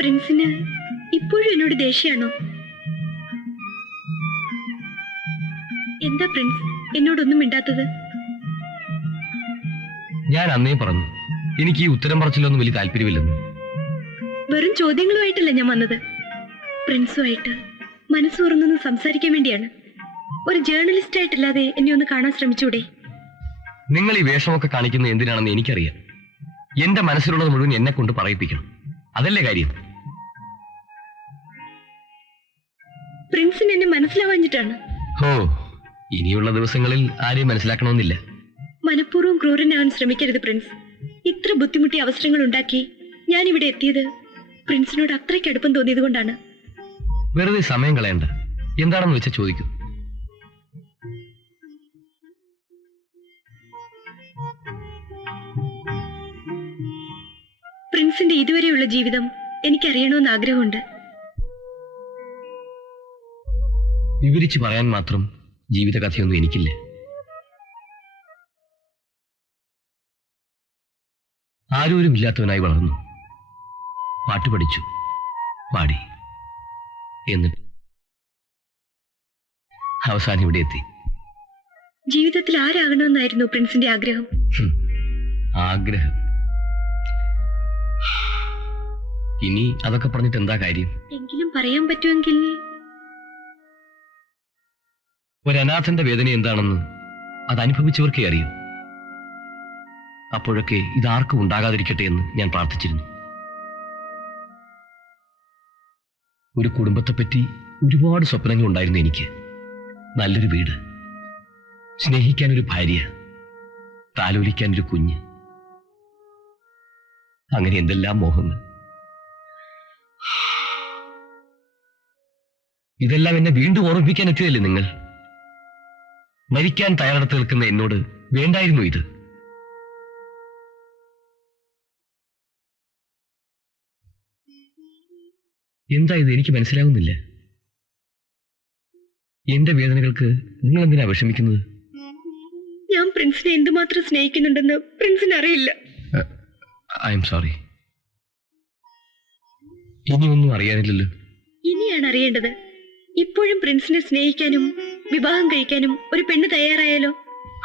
പ്രിൻസിന് ഇപ്പോഴും എന്നോട് ദേഷ്യാണോ? എന്താ പ്രിൻസ് എന്നോടൊന്നും മിണ്ടാത്തത്? ഞാൻ അന്നേ പറഞ്ഞു എനിക്ക് ഈ ഉത്തരം പറച്ചിലൊന്നും വലിയ താല്പര്യമില്ലെന്ന്. വെറും ചോദ്യങ്ങളുമായിട്ടല്ല ഞാൻ വന്നത്, പ്രിൻസുമായിട്ട് മനസ്സ് തുറന്നൊന്ന് സംസാരിക്കാൻ വേണ്ടിയാണ്. ഒരു ജേർണലിസ്റ്റ് ആയിട്ടല്ലാതെ എന്നെ ഒന്ന് കാണാൻ ശ്രമിച്ചൂടെ? നിങ്ങൾ ഈ വേഷമൊക്കെ കാണിക്കുന്നത് എന്തിനാണെന്ന് എനിക്കറിയാം. എന്റെ മനസ്സിലുള്ളത് മുഴുവൻ എന്നെ കൊണ്ട് പറയിപ്പിക്കണം, അതല്ലേ കാര്യം? പ്രിൻസിന് എന്നെ മനസ്സിലാവാഞ്ഞിട്ടാണ്. ഓ, ഇനിയുള്ള ദിവസങ്ങളിൽ ആരെയും മനസ്സിലാക്കണമെന്നില്ല. മനഃപൂർവ്വം ക്രൂരനാകാൻ ശ്രമിക്കരുത് പ്രിൻസ്. ഇത്ര ബുദ്ധിമുട്ടി അവസരങ്ങൾ ഉണ്ടാക്കി ഞാൻ ഇവിടെ എത്തിയത് പ്രിൻസിനോട് അത്രയ്ക്ക് അടുപ്പം തോന്നിയത് കൊണ്ടാണ്. വെറുതെ സമയം കളയണ്ട, എന്താണെന്ന് വെച്ചാൽ ചോദിക്കൂ. പ്രിൻസിന്റെ ഇതുവരെയുള്ള ജീവിതം എനിക്കറിയണമെന്ന് ആഗ്രഹമുണ്ട്. വിവരിച്ചു പറയാൻ മാത്രം ജീവിതകഥയൊന്നും എനിക്കില്ല. ആരോരുമില്ലാത്തവനായി വളർന്നു, പാട്ട് പഠിച്ചു, പാടി, എന്നിട്ട് അവസാനം ഇവിടെ എത്തി. ജീവിതത്തിൽ ആരാകണമെന്നായിരുന്നു പ്രിൻസിന്റെ ആഗ്രഹം? ആഗ്രഹം? ഇനി അതൊക്കെ പറഞ്ഞിട്ട് എന്താ കാര്യം? എങ്കിലും പറയാൻ പറ്റുമെങ്കിൽ. ഒരനാഥന്റെ വേദന എന്താണെന്ന് അത് അനുഭവിച്ചവർക്കേ അറിയൂ. അപ്പോഴൊക്കെ ഇതാർക്കും ഉണ്ടാകാതിരിക്കട്ടെ എന്ന് ഞാൻ പ്രാർത്ഥിച്ചിരുന്നു. ഒരു കുടുംബത്തെപ്പറ്റി ഒരുപാട് സ്വപ്നങ്ങൾ ഉണ്ടായിരുന്നു എനിക്ക്. നല്ലൊരു വീട്, സ്നേഹിക്കാനൊരു ഭാര്യ, താലോലിക്കാനൊരു കുഞ്ഞ്, അങ്ങനെ എന്തെല്ലാം മോഹങ്ങൾ. ഇതെല്ലാം എന്നെ വീണ്ടും ഓർമ്മിപ്പിക്കാൻ എത്തിയതല്ലേ നിങ്ങൾ? മരിക്കാൻ തയ്യാറെടുത്ത് നിൽക്കുന്ന എന്നോട് വേണ്ടായിരുന്നു ഇത്? എന്താ ഇത്? എനിക്ക് മനസ്സിലാകുന്നില്ല. എന്റെ വേദനകൾക്ക് നിങ്ങൾ എന്തിനാ വിഷമിക്കുന്നത്? ഞാൻ പ്രിൻസിനെ എന്തുമാത്രം സ്നേഹിക്കുന്നുണ്ടെന്ന് പ്രിൻസിന് അറിയില്ല. I am sorry. ഇനിയൊന്നും അറിയാനില്ലല്ലോ. ഇനിയാണ് അറിയേണ്ടത്. ഇപ്പോഴും പ്രിൻസിനെ സ്നേഹിക്കാനും വിവാഹം കഴിക്കാനും ഒരു പെണ്ണ് തയ്യാറായാലോ?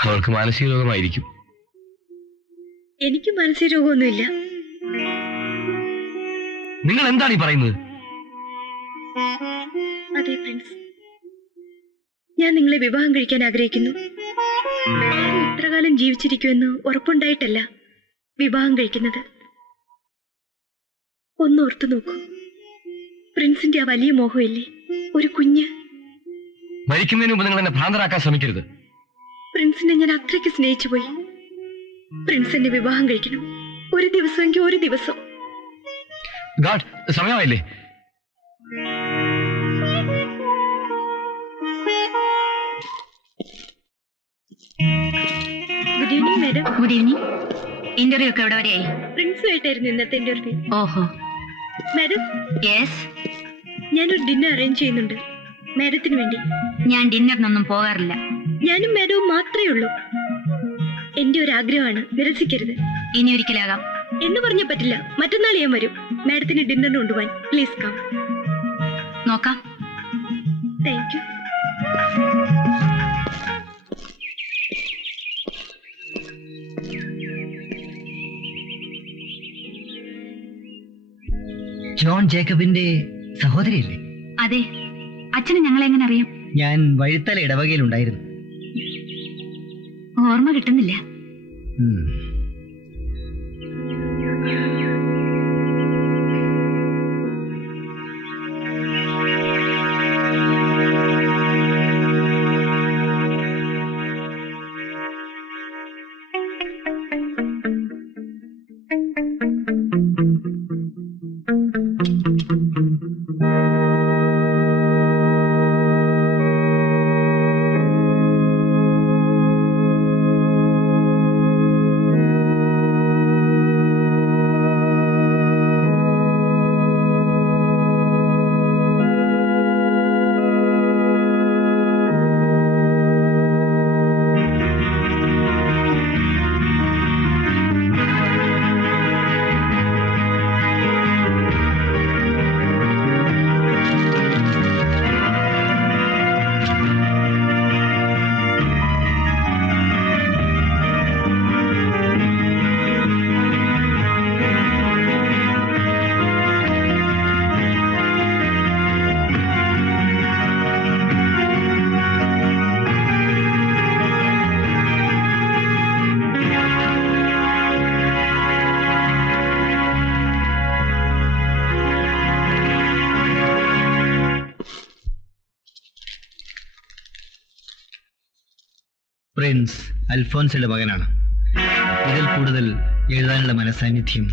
അവൾക്ക് മാനസിക രോഗമായിരിക്കും. എനിക്ക് മാനസിക രോഗമൊന്നുമില്ല. നിങ്ങൾ എന്താണ് ഈ പറയുന്നത്? അതെ പ്രിൻസ്, ഞാൻ നിങ്ങളെ വിവാഹം കഴിക്കാൻ ആഗ്രഹിക്കുന്നു. ഇത്രകാലം ജീവിച്ചിരിക്കുമെന്ന് ഉറപ്പുണ്ടായിട്ടല്ല വിവാഹം കഴിക്കുന്നത്. ഒന്നോർത്തു നോക്കൂ, പ്രിൻസിന്റെ ആ വലിയ മോഹമില്ലേ, ഒരു കുഞ്ഞ്. മരിക്കുന്നതിന് മുമ്പ് നിങ്ങൾ എന്നെ ഭ്രാന്തരാക്കാൻ ശ്രമിക്കരുത്. പ്രിൻസിനെ ഞാൻ അത്രയ്ക്ക് സ്നേഹിച്ചു പോയി. പ്രിൻസ് എന്നെ വിവാഹം കഴിക്കണം, ഒരു ദിവസമെങ്കിൽ ഒരു ദിവസം. ഗാഡ്, സമയമായില്ലേ? Good evening madam. Good evening. Interview ഒക്കെ എവിടെ വരെയായി? പ്രിൻസുമായിട്ടായിരുന്നു ഇന്നത്തെ ഇന്റർവ്യൂ. ഓഹോ. Madam, yes. ഞാനൊരു ഡിന്നർ അറേഞ്ച് ചെയ്യുന്നുണ്ട് മാഡത്തിന് വേണ്ടി. ഞാൻ ഡിന്നറിനൊന്നും പോകാറില്ല. ഞാനും മാഡവും മാത്രമേ ഉള്ളൂ. എന്റെ ഒരു ആഗ്രഹമാണ്, നിരസിക്കരുത്. ഇനി ഒരിക്കലാകാം എന്ന് പറഞ്ഞാൽ പറ്റില്ല. മറ്റന്നാൾ ഞാൻ വരും മാഡത്തിന് ഡിന്നറിന് കൊണ്ടുപോകാൻ. Please come. നോക്കാം. Thank you. ജോൺ ജേക്കബിന്റെ സഹോദരിയല്ലേ? അതെ. അച്ഛനെ ഞങ്ങളെങ്ങനെ അറിയാം? ഞാൻ വഴുത്തല ഇടവകയിലുണ്ടായിരുന്നു. ഓർമ്മ കിട്ടുന്നില്ല. പ്രിൻസ് അൽഫോൻസയുടെ മകനാണ്. ഇതിൽ കൂടുതൽ എഴുതാനുള്ള മനസാന്നിധ്യം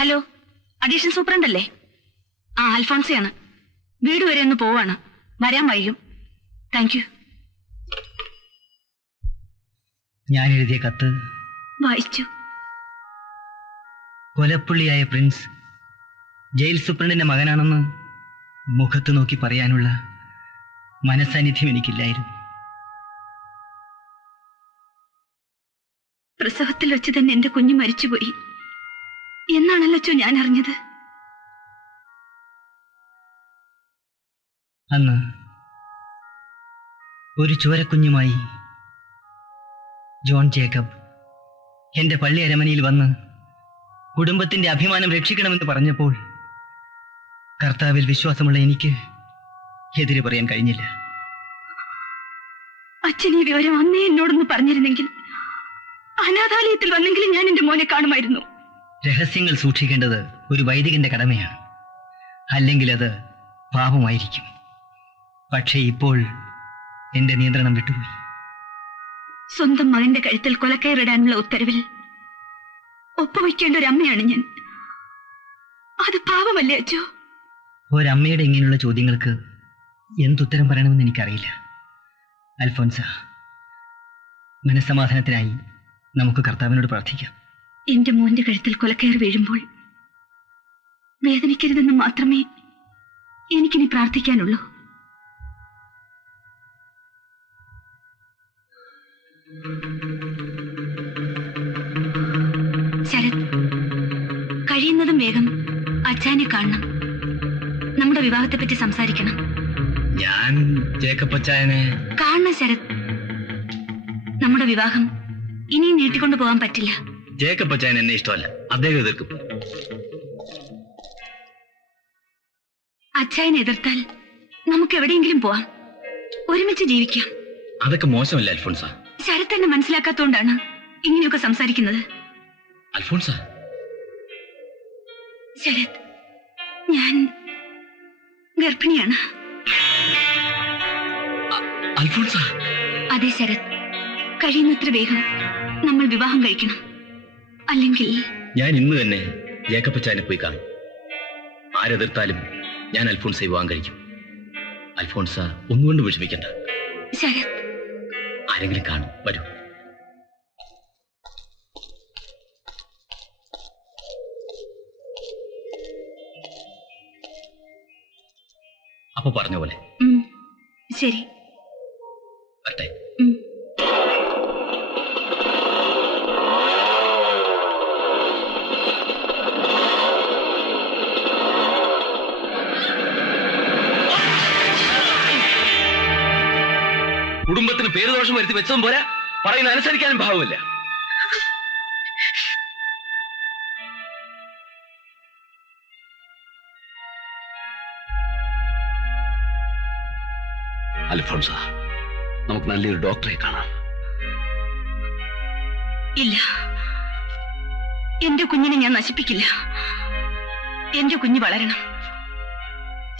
ഹലോ, അഡീഷണൽ സൂപ്രണ്ട് അല്ലേ? ആ, അൽഫോൺസയാണ്. വീട് വരെ ഒന്ന് പോവാണ്. വരാൻ വൈകും. Thank you. ഞാൻ എഴുതിയ കത്ത് വായിച്ചു. കൊലപ്പുള്ളിയായ പ്രിൻസ് ജയിൽ സൂപ്രണ്ടിന്റെ മകനാണെന്ന് മുഖത്ത് നോക്കി പറയാനുള്ള മനസാന്നിധ്യം എനിക്കില്ലായിരുന്നു. പ്രസവത്തിൽ വെച്ച് തന്നെ എന്റെ കുഞ്ഞ് മരിച്ചുപോയി എന്നാണല്ലോ ഞാൻ അറിഞ്ഞത്. അന്ന് ഒരു ചോരക്കുഞ്ഞുമായി ജോൺ ജേക്കബ് എന്റെ പള്ളി അരമനയിൽ വന്ന് കുടുംബത്തിന്റെ അഭിമാനം രക്ഷിക്കണമെന്ന് പറഞ്ഞപ്പോൾ കർത്താവിൽ വിശ്വാസമുള്ള എനിക്ക് എതിരെ പറയാൻ കഴിഞ്ഞില്ല. അച്ഛൻ ഈ വിവരം അന്നേ എന്നോടൊന്ന് പറഞ്ഞിരുന്നെങ്കിൽ അനാഥാലയത്തിൽ വന്നെങ്കിലും ഞാൻ എന്റെ മോനെ കാണുമായിരുന്നു. രഹസ്യങ്ങൾ സൂക്ഷിക്കേണ്ടത് ഒരു വൈദികന്റെ കടമയാണ്, അല്ലെങ്കിൽ അത് പാപമായിരിക്കും. പക്ഷേ ഇപ്പോൾ എന്റെ നിയന്ത്രണം വിട്ടുപോയി. സ്വന്തം മകന്റെ കഴുത്തിൽ കൊലക്കയറിടാനുള്ള ഉത്തരവിൽ ഒപ്പുവയ്ക്കേണ്ട ഒരു അമ്മയാണ് ഞാൻ. അത് പാപമല്ലേ അച്ഛോ? ഒരമ്മയുടെ ഇങ്ങനെയുള്ള ചോദ്യങ്ങൾക്ക് എന്തുത്തരം പറയണമെന്ന് എനിക്കറിയില്ല. അൽഫോൻസ, മനസ്സമാധാനത്തിനായി നമുക്ക് കർത്താവിനോട് പ്രാർത്ഥിക്കാം. എന്റെ മോന്റെ കഴുത്തിൽ കൊലക്കയർ വീഴുമ്പോൾ വേദനിക്കരുതെന്ന് മാത്രമേ എനിക്കിനി പ്രാർത്ഥിക്കാനുള്ളൂ. ശരത്, കഴിയുന്നതും വേഗം അച്ഛനെ കാണണം. നമ്മുടെ വിവാഹത്തെപ്പറ്റി സംസാരിക്കണം. ഞാൻ ജേക്കപ്പച്ചായനെ കാണണം ശരത്. നമ്മുടെ വിവാഹം ഇനിയും നീട്ടിക്കൊണ്ടു പോകാൻ പറ്റില്ല. ജേക്കപ്പച്ചായൻ എന്നെ ഇഷ്ടമല്ല, അദ്ദേഹം എതിർക്കും. അച്ഛനെ എതിർത്താൽ നമുക്ക് എവിടെയെങ്കിലും പോവാം, ഒരുമിച്ച് ജീവിക്കാം. അതൊക്കെ മോശമല്ല അൽഫോൺസ. ശരത് എന്നെ മനസ്സിലാക്കാത്തോണ്ടാണ് ഇങ്ങനെയൊക്കെ സംസാരിക്കുന്നത്. അൽഫോൺസ, ശരത്, ഞാൻ ഗർഭിണിയാണ്. അൽഫോൺസ. അതെ ശരത്, കഴിയുന്നത്ര വേഗം നമ്മൾ വിവാഹം കഴിക്കണം. അല്ലെങ്കിൽ ഞാൻ ഇന്ന് തന്നെ ജേക്കപ്പച്ചായനെ പോയി കാണും. ആരെതിർത്താലും ഞാൻ അൽഫോൺസയെ വിവാഹം കഴിക്കും. അൽഫോൺസ ഒന്നുകൊണ്ട് വിഷമിക്കണ്ട. ശരത്, ആരെങ്കിലും കാണും, വരൂ. അപ്പൊ പറഞ്ഞ പോലെ ശരി, വരട്ടെ. കുടുംബത്തിന് പേരുദോഷം വരുത്തി വെച്ചതും പോരാ, പറയുന്ന അനുസരിക്കാനും ഭാവമില്ല. അൽഫോൺസ, നമുക്ക് നല്ലൊരു ഡോക്ടറെ കാണാം. ഇല്ല, എന്റെ കുഞ്ഞിനെ ഞാൻ നശിപ്പിക്കില്ല. എന്റെ കുഞ്ഞ് വളരണം,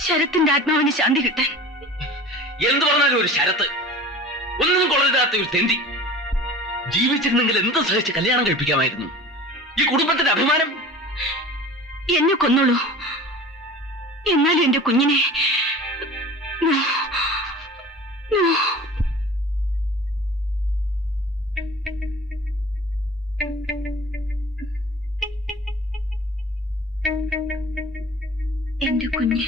ശരത്തിന്റെ ആത്മാവിന് ശാന്തി കിട്ടാൻ. എന്ത് പറഞ്ഞാലും ഒരു ശരത്ത്, ഒന്നും കൊള്ളരുതാത്ത ഒരു തെണ്ടി. ജീവിച്ചിരുന്നെങ്കിൽ എന്ത് സഹിച്ച് കല്യാണം കഴിപ്പിക്കാമായിരുന്നു. ഈ കുടുംബത്തിന്റെ അഭിമാനം. എന്നെ കൊന്നോളൂ, എന്നാലും എന്റെ കുഞ്ഞിനെ എന്റെ കുഞ്ഞ്.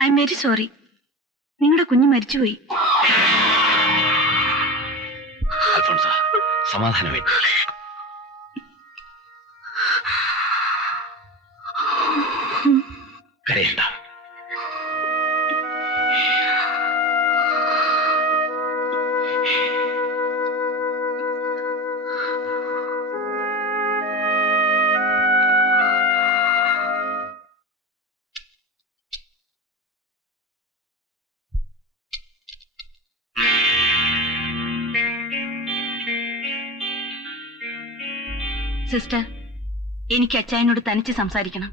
ഐ എം വെരി സോറി, നിങ്ങളുടെ കുഞ്ഞ് മരിച്ചുപോയി. അൽഫോൺസ, സമാധാനമായി. കരയണ്ട. സിസ്റ്റർ, എനിക്ക് അച്ചായനോട് തനിച്ച് സംസാരിക്കണം.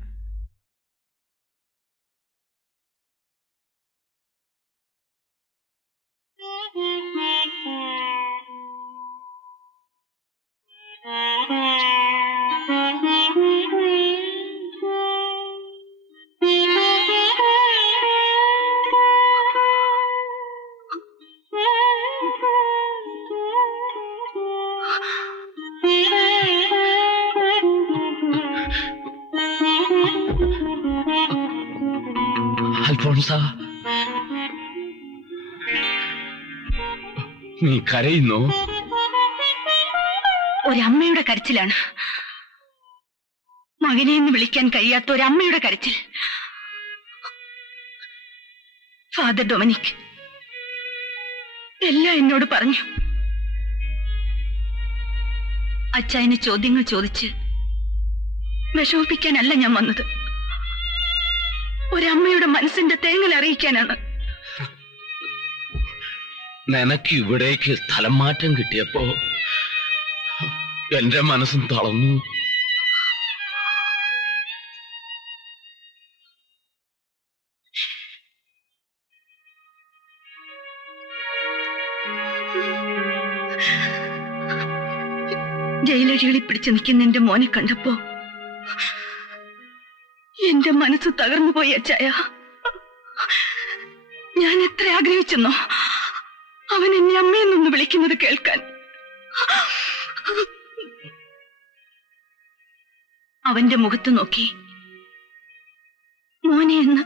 അൽഫോൺസ, നീ കരയുന്നോ? ഒരമ്മയുടെ കരച്ചിലാണ്. മകനെ എന്ന് വിളിക്കാൻ കഴിയാത്ത ഒരമ്മയുടെ കരച്ചിൽ. ഫാദർ ഡൊമിനിക് എല്ലാം എന്നോട് പറഞ്ഞു. അച്ചായന് ചോദ്യങ്ങൾ ചോദിച്ച് വിഷമിപ്പിക്കാനല്ല ഞാൻ വന്നത്. ഒരമ്മയുടെ മനസ്സിന്റെ തേങ്ങൽ അറിയിക്കാനാണ്. നിനക്ക് ഇവിടേക്ക് സ്ഥലം മാറ്റം കിട്ടിയപ്പോ എന്റെ മനസ്സും തളർന്നു. ജയിലഴികളിൽ പിടിച്ചു നിൽക്കുന്ന എന്റെ മോനെ കണ്ടപ്പോ എന്റെ മനസ്സ് തകർന്നു പോയി അച്ചായ. ഞാൻ എത്ര ആഗ്രഹിച്ചെന്നോ അവൻ എന്നെ അമ്മയെന്നൊന്ന് വിളിക്കുന്നത് കേൾക്കാൻ. അവന്റെ മുഖത്ത് നോക്കി മോനെ എന്ന്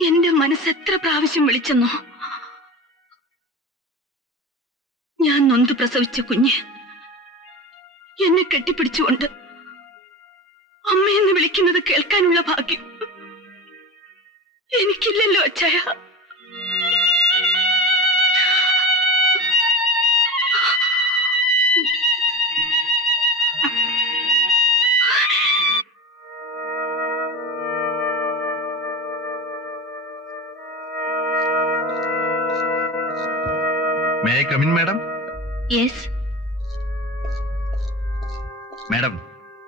എന്റെ മനസ്സ് എത്ര പ്രാവശ്യം വിളിച്ചെന്നോ. ഞാൻ നൊന്ത് പ്രസവിച്ച കുഞ്ഞ് എന്നെ കെട്ടിപ്പിടിച്ചുകൊണ്ട് അമ്മയെന്ന് വിളിക്കുന്നത് കേൾക്കാനുള്ള ഭാഗ്യം എനിക്കില്ലല്ലോ അച്ചായ. May I come in, madam? Yes. Madam,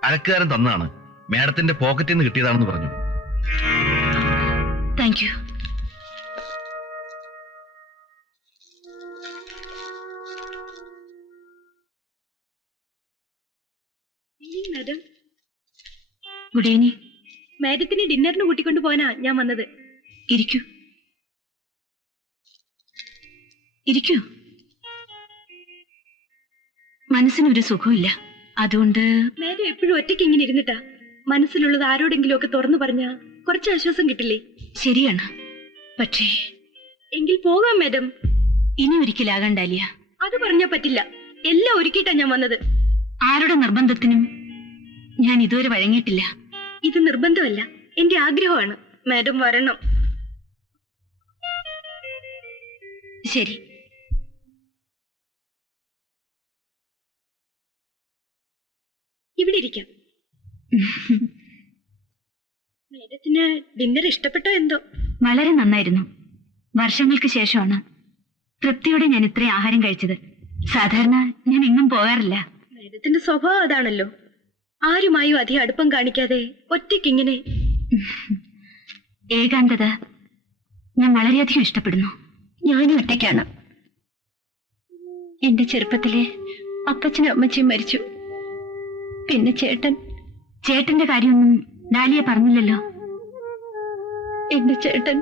അലക്കുകാരൻ തന്നതാണ്. മാഡത്തിന്റെ പോക്കറ്റിൽ നിന്ന് കിട്ടിയതാണെന്ന് പറഞ്ഞു. Thank you. Madam, good evening. മാഡത്തിന് ഡിന്നറിന് കൂട്ടിക്കൊണ്ടു പോകാനാ ഞാൻ വന്നത്. ഇരിക്കൂ ഇരിക്കൂ. മനസ്സിനൊരു സുഖമില്ല, അതുകൊണ്ട്. മാഡം എപ്പോഴും ഒറ്റയ്ക്ക് ഇങ്ങനെ ഇരുന്നിട്ടാ മനസ്സിലുള്ളത് ആരോടെങ്കിലും ഒക്കെ തുറന്നു പറഞ്ഞാ കുറച്ച് ആശ്വാസം കിട്ടില്ലേ? ശരിയാണ്, പക്ഷേ. എങ്കിൽ പോകാം മാഡം. ഇനി ഒരിക്കലാകാൻ ഡാലിയ. അത് പറഞ്ഞാ പറ്റില്ല. എല്ലാം ഒരുക്കിയിട്ടാ ഞാൻ വന്നത്. ആരുടെ നിർബന്ധത്തിനും ഞാൻ ഇതുവരെ വഴങ്ങിയിട്ടില്ല. ഇത് നിർബന്ധമല്ല, എന്റെ ആഗ്രഹമാണ്. മാഡം വരണം. ശരി. ഇവിടെ ഇരിക്കാം. മാഡത്തിന് ഡിന്നർ ഇഷ്ടപ്പെട്ടോ എന്തോ? വളരെ നന്നായിരുന്നു. വർഷങ്ങൾക്ക് ശേഷമാണ് തൃപ്തിയോടെ ഞാൻ ഇത്രയും ആഹാരം കഴിച്ചത്. സാധാരണ ഞാൻ എങ്ങും പോകാറില്ല. മാഡത്തിന്റെ സ്വഭാവം അതാണല്ലോ. ആരുമായും അധികം അടുപ്പം കാണിക്കാതെ ഒറ്റയ്ക്കിങ്ങനെ. ഏകാന്തത ഞാൻ വളരെയധികം ഇഷ്ടപ്പെടുന്നു. ഞാനും ഒറ്റയ്ക്കാണ്. എന്റെ ചെറുപ്പത്തിലെ അപ്പച്ചനും അമ്മച്ചിയും മരിച്ചു. പിന്നെ ചേട്ടന്റെ കാര്യമൊന്നും ഡാലിയ പറഞ്ഞില്ലല്ലോ. എന്റെ ചേട്ടൻ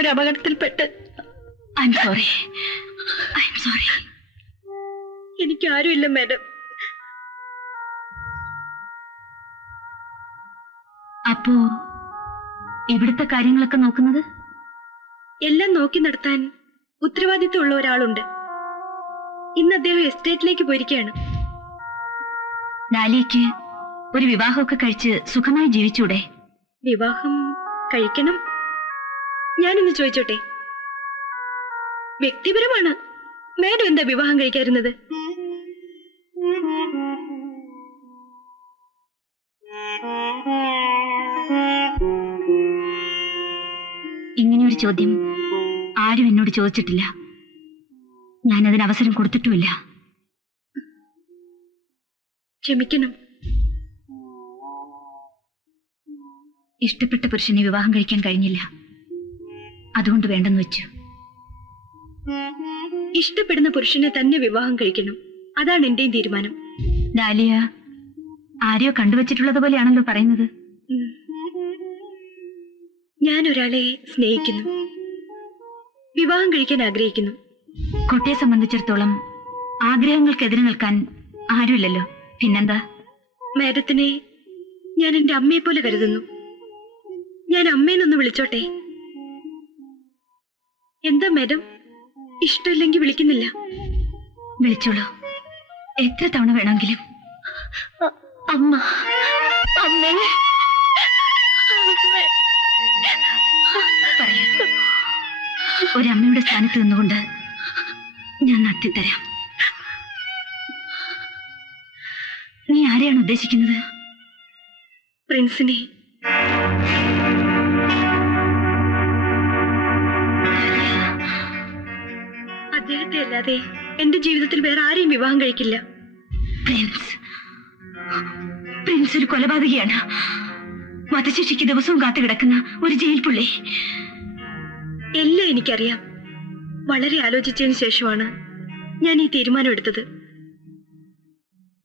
ഒരു അപകടത്തിൽപ്പെട്ട്. I'm sorry. എനിക്കാരുമില്ല മാഡം. അപ്പോ ഇവിടുത്തെ കാര്യങ്ങളൊക്കെ നോക്കുന്നത്? എല്ലാം നോക്കി നടത്താൻ ഉത്തരവാദിത്വമുള്ള ഒരാളുണ്ട്. ഇന്ന് അദ്ദേഹം എസ്റ്റേറ്റിലേക്ക് പോയിരിക്കുകയാണ്. ഡാലിയയ്ക്ക് ഒരു വിവാഹമൊക്കെ കഴിച്ച് സുഖമായി ജീവിച്ചൂടെ? വിവാഹം കഴിക്കണം. ഞാനൊന്ന് ചോദിച്ചോട്ടെ? വ്യക്തിപരമാണ്. മാഡം എന്താ വിവാഹം കഴിക്കാറുന്നത്? ഇങ്ങനെയൊരു ചോദ്യം ആരും എന്നോട് ചോദിച്ചിട്ടില്ല. ഞാനതിന് അവസരം കൊടുത്തിട്ടുമില്ല. ക്ഷമിക്കണം. ഇഷ്ടപ്പെട്ട പുരുഷനെ വിവാഹം കഴിക്കാൻ കഴിഞ്ഞില്ല, അതുകൊണ്ട് വേണ്ടെന്ന് വെച്ചു. ഇഷ്ടപ്പെടുന്ന പുരുഷനെ തന്നെ വിവാഹം കഴിക്കണം, അതാണ് എന്റെയും തീരുമാനം. ഡാലിയ ആരെയോ കണ്ടുവച്ചിട്ടുള്ളത് പോലെയാണല്ലോ പറയുന്നത്. ഞാൻ ഒരാളെ സ്നേഹിക്കുന്നു, വിവാഹം കഴിക്കാൻ ആഗ്രഹിക്കുന്നു. കുട്ടിയെ സംബന്ധിച്ചിടത്തോളം ആഗ്രഹങ്ങൾക്കെതിരെ നിൽക്കാൻ ആരുമില്ലല്ലോ, പിന്നെന്താ? മാഡത്തിനെ ഞാൻ എന്റെ അമ്മയെ പോലെ കരുതുന്നു. ഞാൻ അമ്മേന്നൊന്ന് വിളിച്ചോട്ടെ? എന്താ മാഡം, ഇഷ്ടമില്ലെങ്കിൽ വിളിക്കുന്നില്ല? വിളിച്ചോളൂ, എത്ര തവണ വേണമെങ്കിലും. അമ്മ, അമ്മേ, പറയാ. ഒരമ്മയുടെ സ്ഥാനത്ത് നിന്നുകൊണ്ട് ഞാൻ നടത്തിത്തരാം. നീ ആരെയാണ് ഉദ്ദേശിക്കുന്നത്? പ്രിൻസിനെ. അദ്ദേഹത്തെ അല്ലാതെ എന്റെ ജീവിതത്തിൽ വേറെ ആരെയും വിവാഹം കഴിക്കില്ല. പ്രിൻസ് ഒരു കൊലപാതകിയാണ്. വധശിക്ഷയ്ക്ക് ദിവസവും കാത്തു കിടക്കുന്ന ഒരു ജയിൽ പുള്ളി. എല്ലാം എനിക്കറിയാം. വളരെ ആലോചിച്ചതിന് ശേഷമാണ് ഞാൻ ഈ തീരുമാനം എടുത്തത്.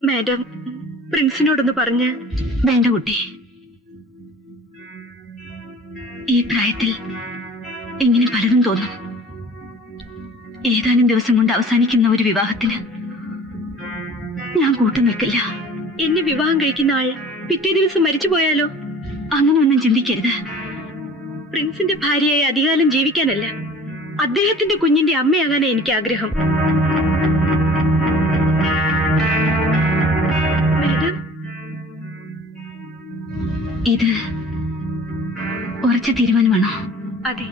മാഡം പ്രിൻസിനോടൊന്ന് പറഞ്ഞ്. വേണ്ട കുട്ടി, ഈ പ്രായത്തിൽ ഇങ്ങനെ പലതും തോന്നും. ഏതാനും ദിവസം കൊണ്ട് അവസാനിക്കുന്ന ഒരു വിവാഹത്തിന് ഞാൻ കൂട്ടുനിൽക്കില്ല. എന്നെ വിവാഹം കഴിക്കുന്ന ആൾ പിറ്റേ ദിവസം മരിച്ചു പോയാലോ? അങ്ങനെയൊന്നും ചിന്തിക്കരുത്. പ്രിൻസിന്റെ ഭാര്യയായി അധികാലം ജീവിക്കാനല്ല, അദ്ദേഹത്തിന്റെ കുഞ്ഞിന്റെ അമ്മയാകാനാ എനിക്ക് ആഗ്രഹം. മാഡം, ഇത് ഉറച്ച തീരുമാനമാണോ? അതെ.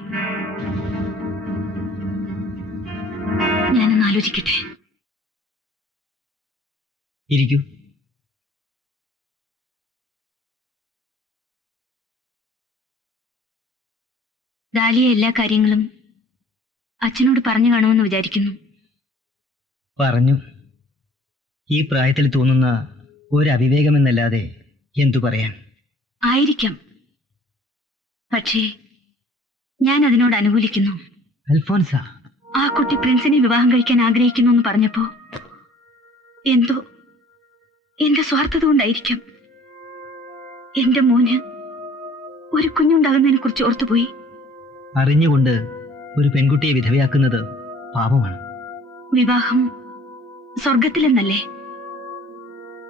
ഞാനൊന്ന് ആലോചിക്കട്ടെ. ഇരിക്കൂ. ദാലിയ എല്ലാ കാര്യങ്ങളും അച്ഛനോട് പറഞ്ഞു കാണുമെന്ന് വിചാരിക്കുന്നു. പറഞ്ഞു. ഈ പ്രായത്തിൽ തോന്നുന്ന ഒരു അവിവേകമെന്നല്ലാതെ എന്തു പറയാൻ? ആയിരിക്കാം, പക്ഷേ ഞാൻ അതിനോട് അനുകൂലിക്കുന്നു. അൽഫോൻസ, ആ കുട്ടി പ്രിൻസിനെ വിവാഹം കഴിക്കാൻ ആഗ്രഹിക്കുന്നു എന്ന് പറഞ്ഞപ്പോ എന്തോ എന്റെ സ്വാർത്ഥത കൊണ്ടായിരിക്കാം എന്റെ മോന് ഒരു കുഞ്ഞുണ്ടാകുന്നതിനെ കുറിച്ച് ഓർത്തുപോയി. അറിഞ്ഞുകൊണ്ട് ഒരു പെൺകുട്ടിയെ വിധവയാക്കുന്നത് പാപമാണ്. വിവാഹം സ്വർഗത്തിലെന്നല്ലേ?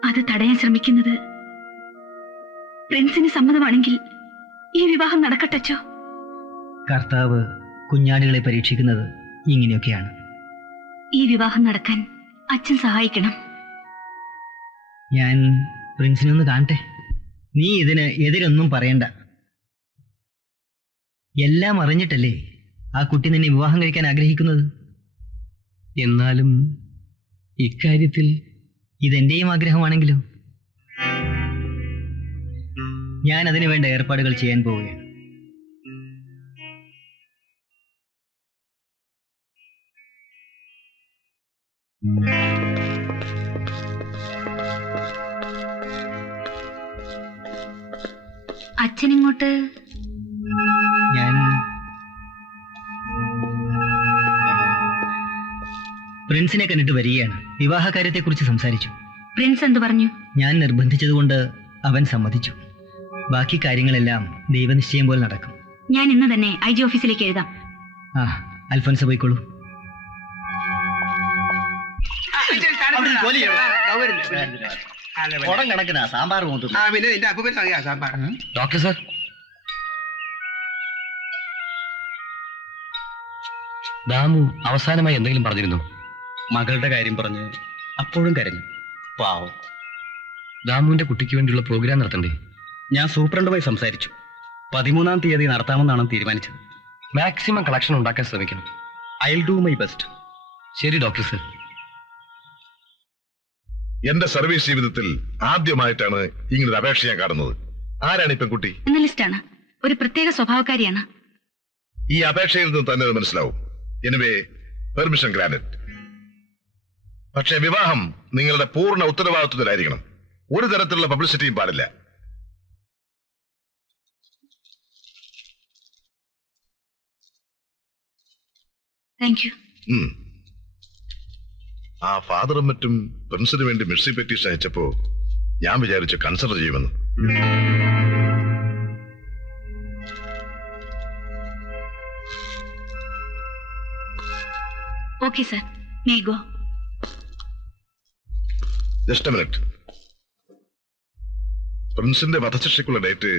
അത് തടയാൻ ശ്രമിക്കുന്നത് പ്രിൻസിന് സമ്മതമാണെങ്കിൽ ഈ വിവാഹം നടക്കട്ടച്ചോ. കർത്താവ് കുഞ്ഞാടുകളെ പരീക്ഷിക്കുന്നത് ഇങ്ങനെയൊക്കെയാണ്. ഈ വിവാഹം നടക്കാൻ അച്ഛൻ സഹായിക്കണം. ഞാൻ പ്രിൻസിനൊന്ന് കാണട്ടെ. നീ ഇതിന് എതിരൊന്നും പറയണ്ട. എല്ലാം അറിഞ്ഞിട്ടല്ലേ ആ കുട്ടി നിന്നെ വിവാഹം കഴിക്കാൻ ആഗ്രഹിക്കുന്നത്. എന്നാലും ഇക്കാര്യത്തിൽ ഇതെന്റെയും ആഗ്രഹമാണെങ്കിലും ഞാൻ അതിനു വേണ്ട ഏർപ്പാടുകൾ ചെയ്യാൻ പോവുകയാണ്. അച്ഛനിങ്ങോട്ട് ഞാൻ പ്രിൻസിനെ കണ്ടിട്ട് വരികയാണ്. വിവാഹ കാര്യത്തെക്കുറിച്ച് സംസാരിച്ചു. പ്രിൻസ് എന്തു പറഞ്ഞു? ഞാൻ നിർബന്ധിച്ചതുകൊണ്ട് അവൻ സമ്മതിച്ചു. ബാക്കി കാര്യങ്ങളെല്ലാം ദൈവനിശ്ചയം പോലെ നടക്കും. ഞാൻ ഇന്ന് തന്നെ IG ഓഫീസിലേക്ക് എഴുതാം. ആ, അൽഫോൻസ പോയിക്കോളൂ. കണക്കിനാ സാമ്പാർ സാമ്പാർ. ഡോക്ടർ സാർ, ദാമു അവസാനമായി എന്തെങ്കിലും പറഞ്ഞിരുന്നു? മകളുടെ കാര്യം പറഞ്ഞ് അപ്പോഴും കരഞ്ഞു. പാവം. ദാമുവിന്റെ കുട്ടിക്ക് വേണ്ടിയുള്ള പ്രോഗ്രാം നടത്തണ്ടേ? ഞാൻ സൂപ്രണ്ടുമായി സംസാരിച്ചു. 13-ാം തീയതി നടത്താമെന്നാണ് തീരുമാനിച്ചത്. മാക്സിമം കളക്ഷൻ ഉണ്ടാക്കാൻ ശ്രമിക്കണം. I will do my best. ശരി ഡോക്ടർ സാർ. എന്റെ സർവീസ് ജീവിതത്തിൽ ആദ്യമായിട്ടാണ് ഇങ്ങനൊരു അപേക്ഷ ഞാൻ കാണുന്നത്. ആരാണ് ഈ പെൺകുട്ടി? ലിസ്റ്റാണ്. ഒരു പ്രത്യേക സ്വഭാവക്കാരിയാണ്. ഈ അപേക്ഷയിൽ നിന്ന് തന്നെ മനസ്സിലാവും. Anyway, permission grand. പക്ഷേ വിവാഹം നിങ്ങളുടെ പൂർണ്ണ ഉത്തരവാദിത്വത്തിലായിരിക്കണം. ഒരു തരത്തിലുള്ള പബ്ലിസിറ്റിയും പാടില്ല. Thank you. ആ ഫാദറും മറ്റും പ്രിൻസിന് വേണ്ടി മിർസി പെറ്റീഷൻ അയച്ചപ്പോ ഞാൻ വിചാരിച്ചു കൺസിഡർ ചെയ്യുമെന്ന്. Okay sir, may go. Just minute. പ്രിൻസിന്റെ വധശിക്ഷയ്ക്കുള്ള ഡേറ്റ്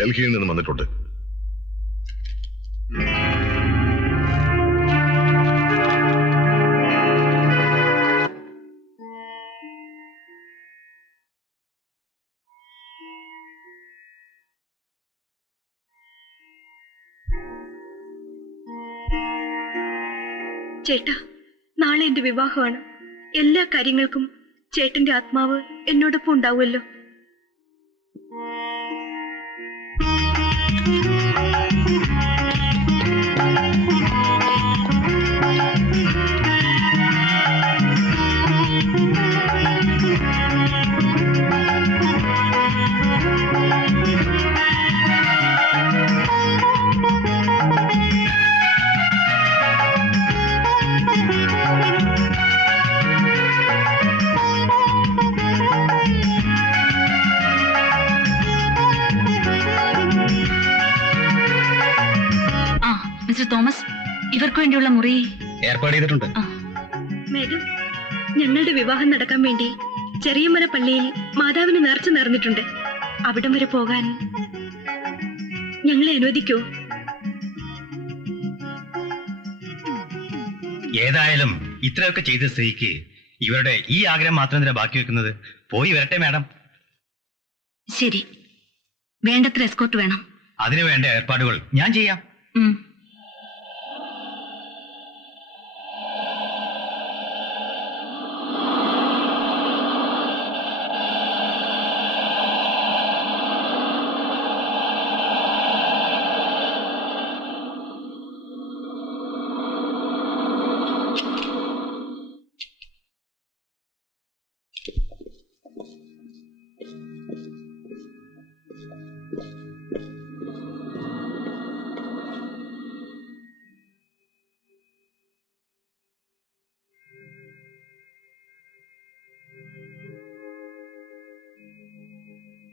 ഡൽഹിയിൽ നിന്ന് വന്നിട്ടുണ്ട്. ചേട്ടാ, നാളെ എന്റെ വിവാഹമാണ്. എല്ലാ കാര്യങ്ങൾക്കും ചേട്ടന്റെ ആത്മാവ് എന്നോടൊപ്പം ഉണ്ടാവുമല്ലോ. മിസ്റ്റർ തോമസ്, ഇവർക്ക് വേണ്ടിയുള്ള മുറി ഏർപ്പാട് ചെയ്തിട്ടുണ്ട്. മേഡം, ഞങ്ങളുടെ വിവാഹം നടക്കാൻ വേണ്ടി ചെറിയമന പള്ളിയിൽ മാതാവിന് നേർച്ച നേർന്നിട്ടുണ്ട്. അവിടം വരെ പോകാൻ ഞങ്ങളെ അനുവദിക്കോ? ഏതായാലും ഇത്രയൊക്കെ ചെയ്ത സ്ത്രീക്ക് ഇവരുടെ ഈ ആഗ്രഹം മാത്രം എന്തിനാ ബാക്കി വെക്കുന്നത്? പോയി വരട്ടെ മാഡം. ശരി, വേണ്ടത്ര എസ്കോർട്ട് വേണം. അതിനു വേണ്ട ഏർപ്പാടുകൾ ഞാൻ ചെയ്യാം.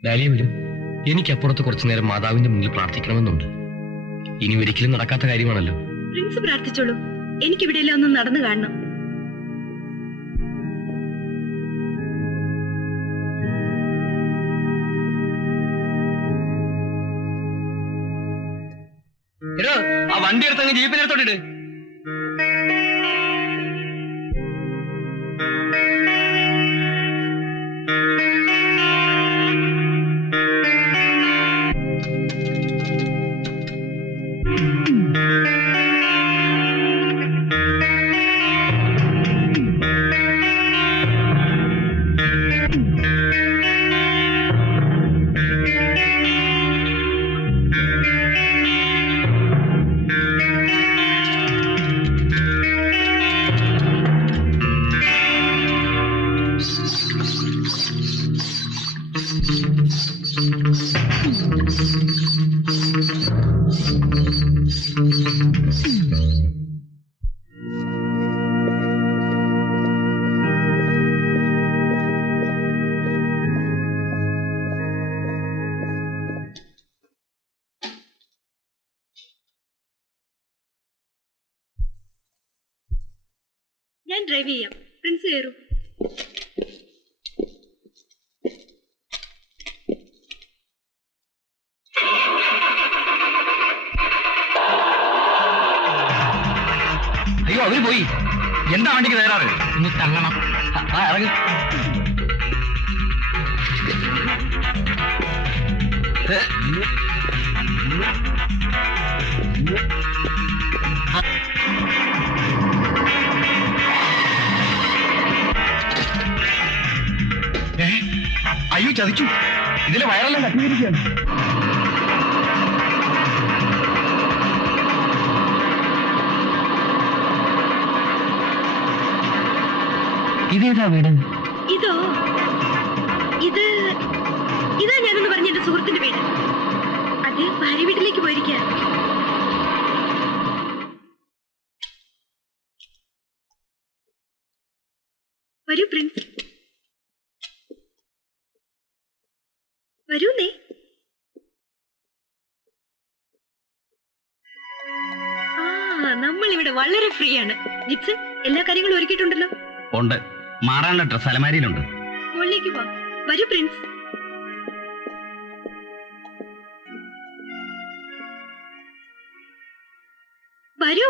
ഡാലിയ വരും. എനിക്കപ്പുറത്ത് കുറച്ചു നേരം മാതാവിന്റെ മുന്നിൽ പ്രാർത്ഥിക്കണമെന്നുണ്ട്. ഇനി ഒരിക്കലും നടക്കാത്ത കാര്യമാണല്ലോ. പ്രിൻസ് പ്രാർത്ഥിച്ചോളൂ. എനിക്കിവിടെയെല്ലാം ഒന്ന് നടന്നു കാണണം. എടോ, ആ വണ്ടി എടുത്തങ്ങ് ജീപ്പിനെടുത്തോട്ടിട്ട്. ഞാൻ ഡ്രൈവ് ചെയ്യാം. പ്രിൻസ് കയറൂ. അയ്യോ, അവര് പോയി. എന്താ വണ്ടിക്ക് തയ്യാറ്? ഒന്ന് തള്ളണം. ഇറങ്ങി. അയ്യോ, ചതിച്ചു. ഇതിലെ വയറെല്ലാം കത്തിയിരിക്കുകയാണ്. ഇതേതാ വീട്? ഇതാ ഞാനെന്ന് പറഞ്ഞ എന്റെ സുഹൃത്തിന്റെ വീട്. അദ്ദേഹം ഭാര്യ വീട്ടിലേക്ക് പോയിരിക്കുക. വരൂ പ്രിൻസ്, വരൂന്നേ. നമ്മളിവിടെ വളരെ ഫ്രീ ആണ്. ജിപ്സൺ, എല്ലാ കാര്യങ്ങളും ഒരുക്കിയിട്ടുണ്ടല്ലോ? ഉണ്ട്. മാറാനുള്ള ഡ്രസ് അലമാരിയിലുണ്ട്. മുകളിലേക്ക് പോ. വരൂ പ്രിൻസ്. വരൂ.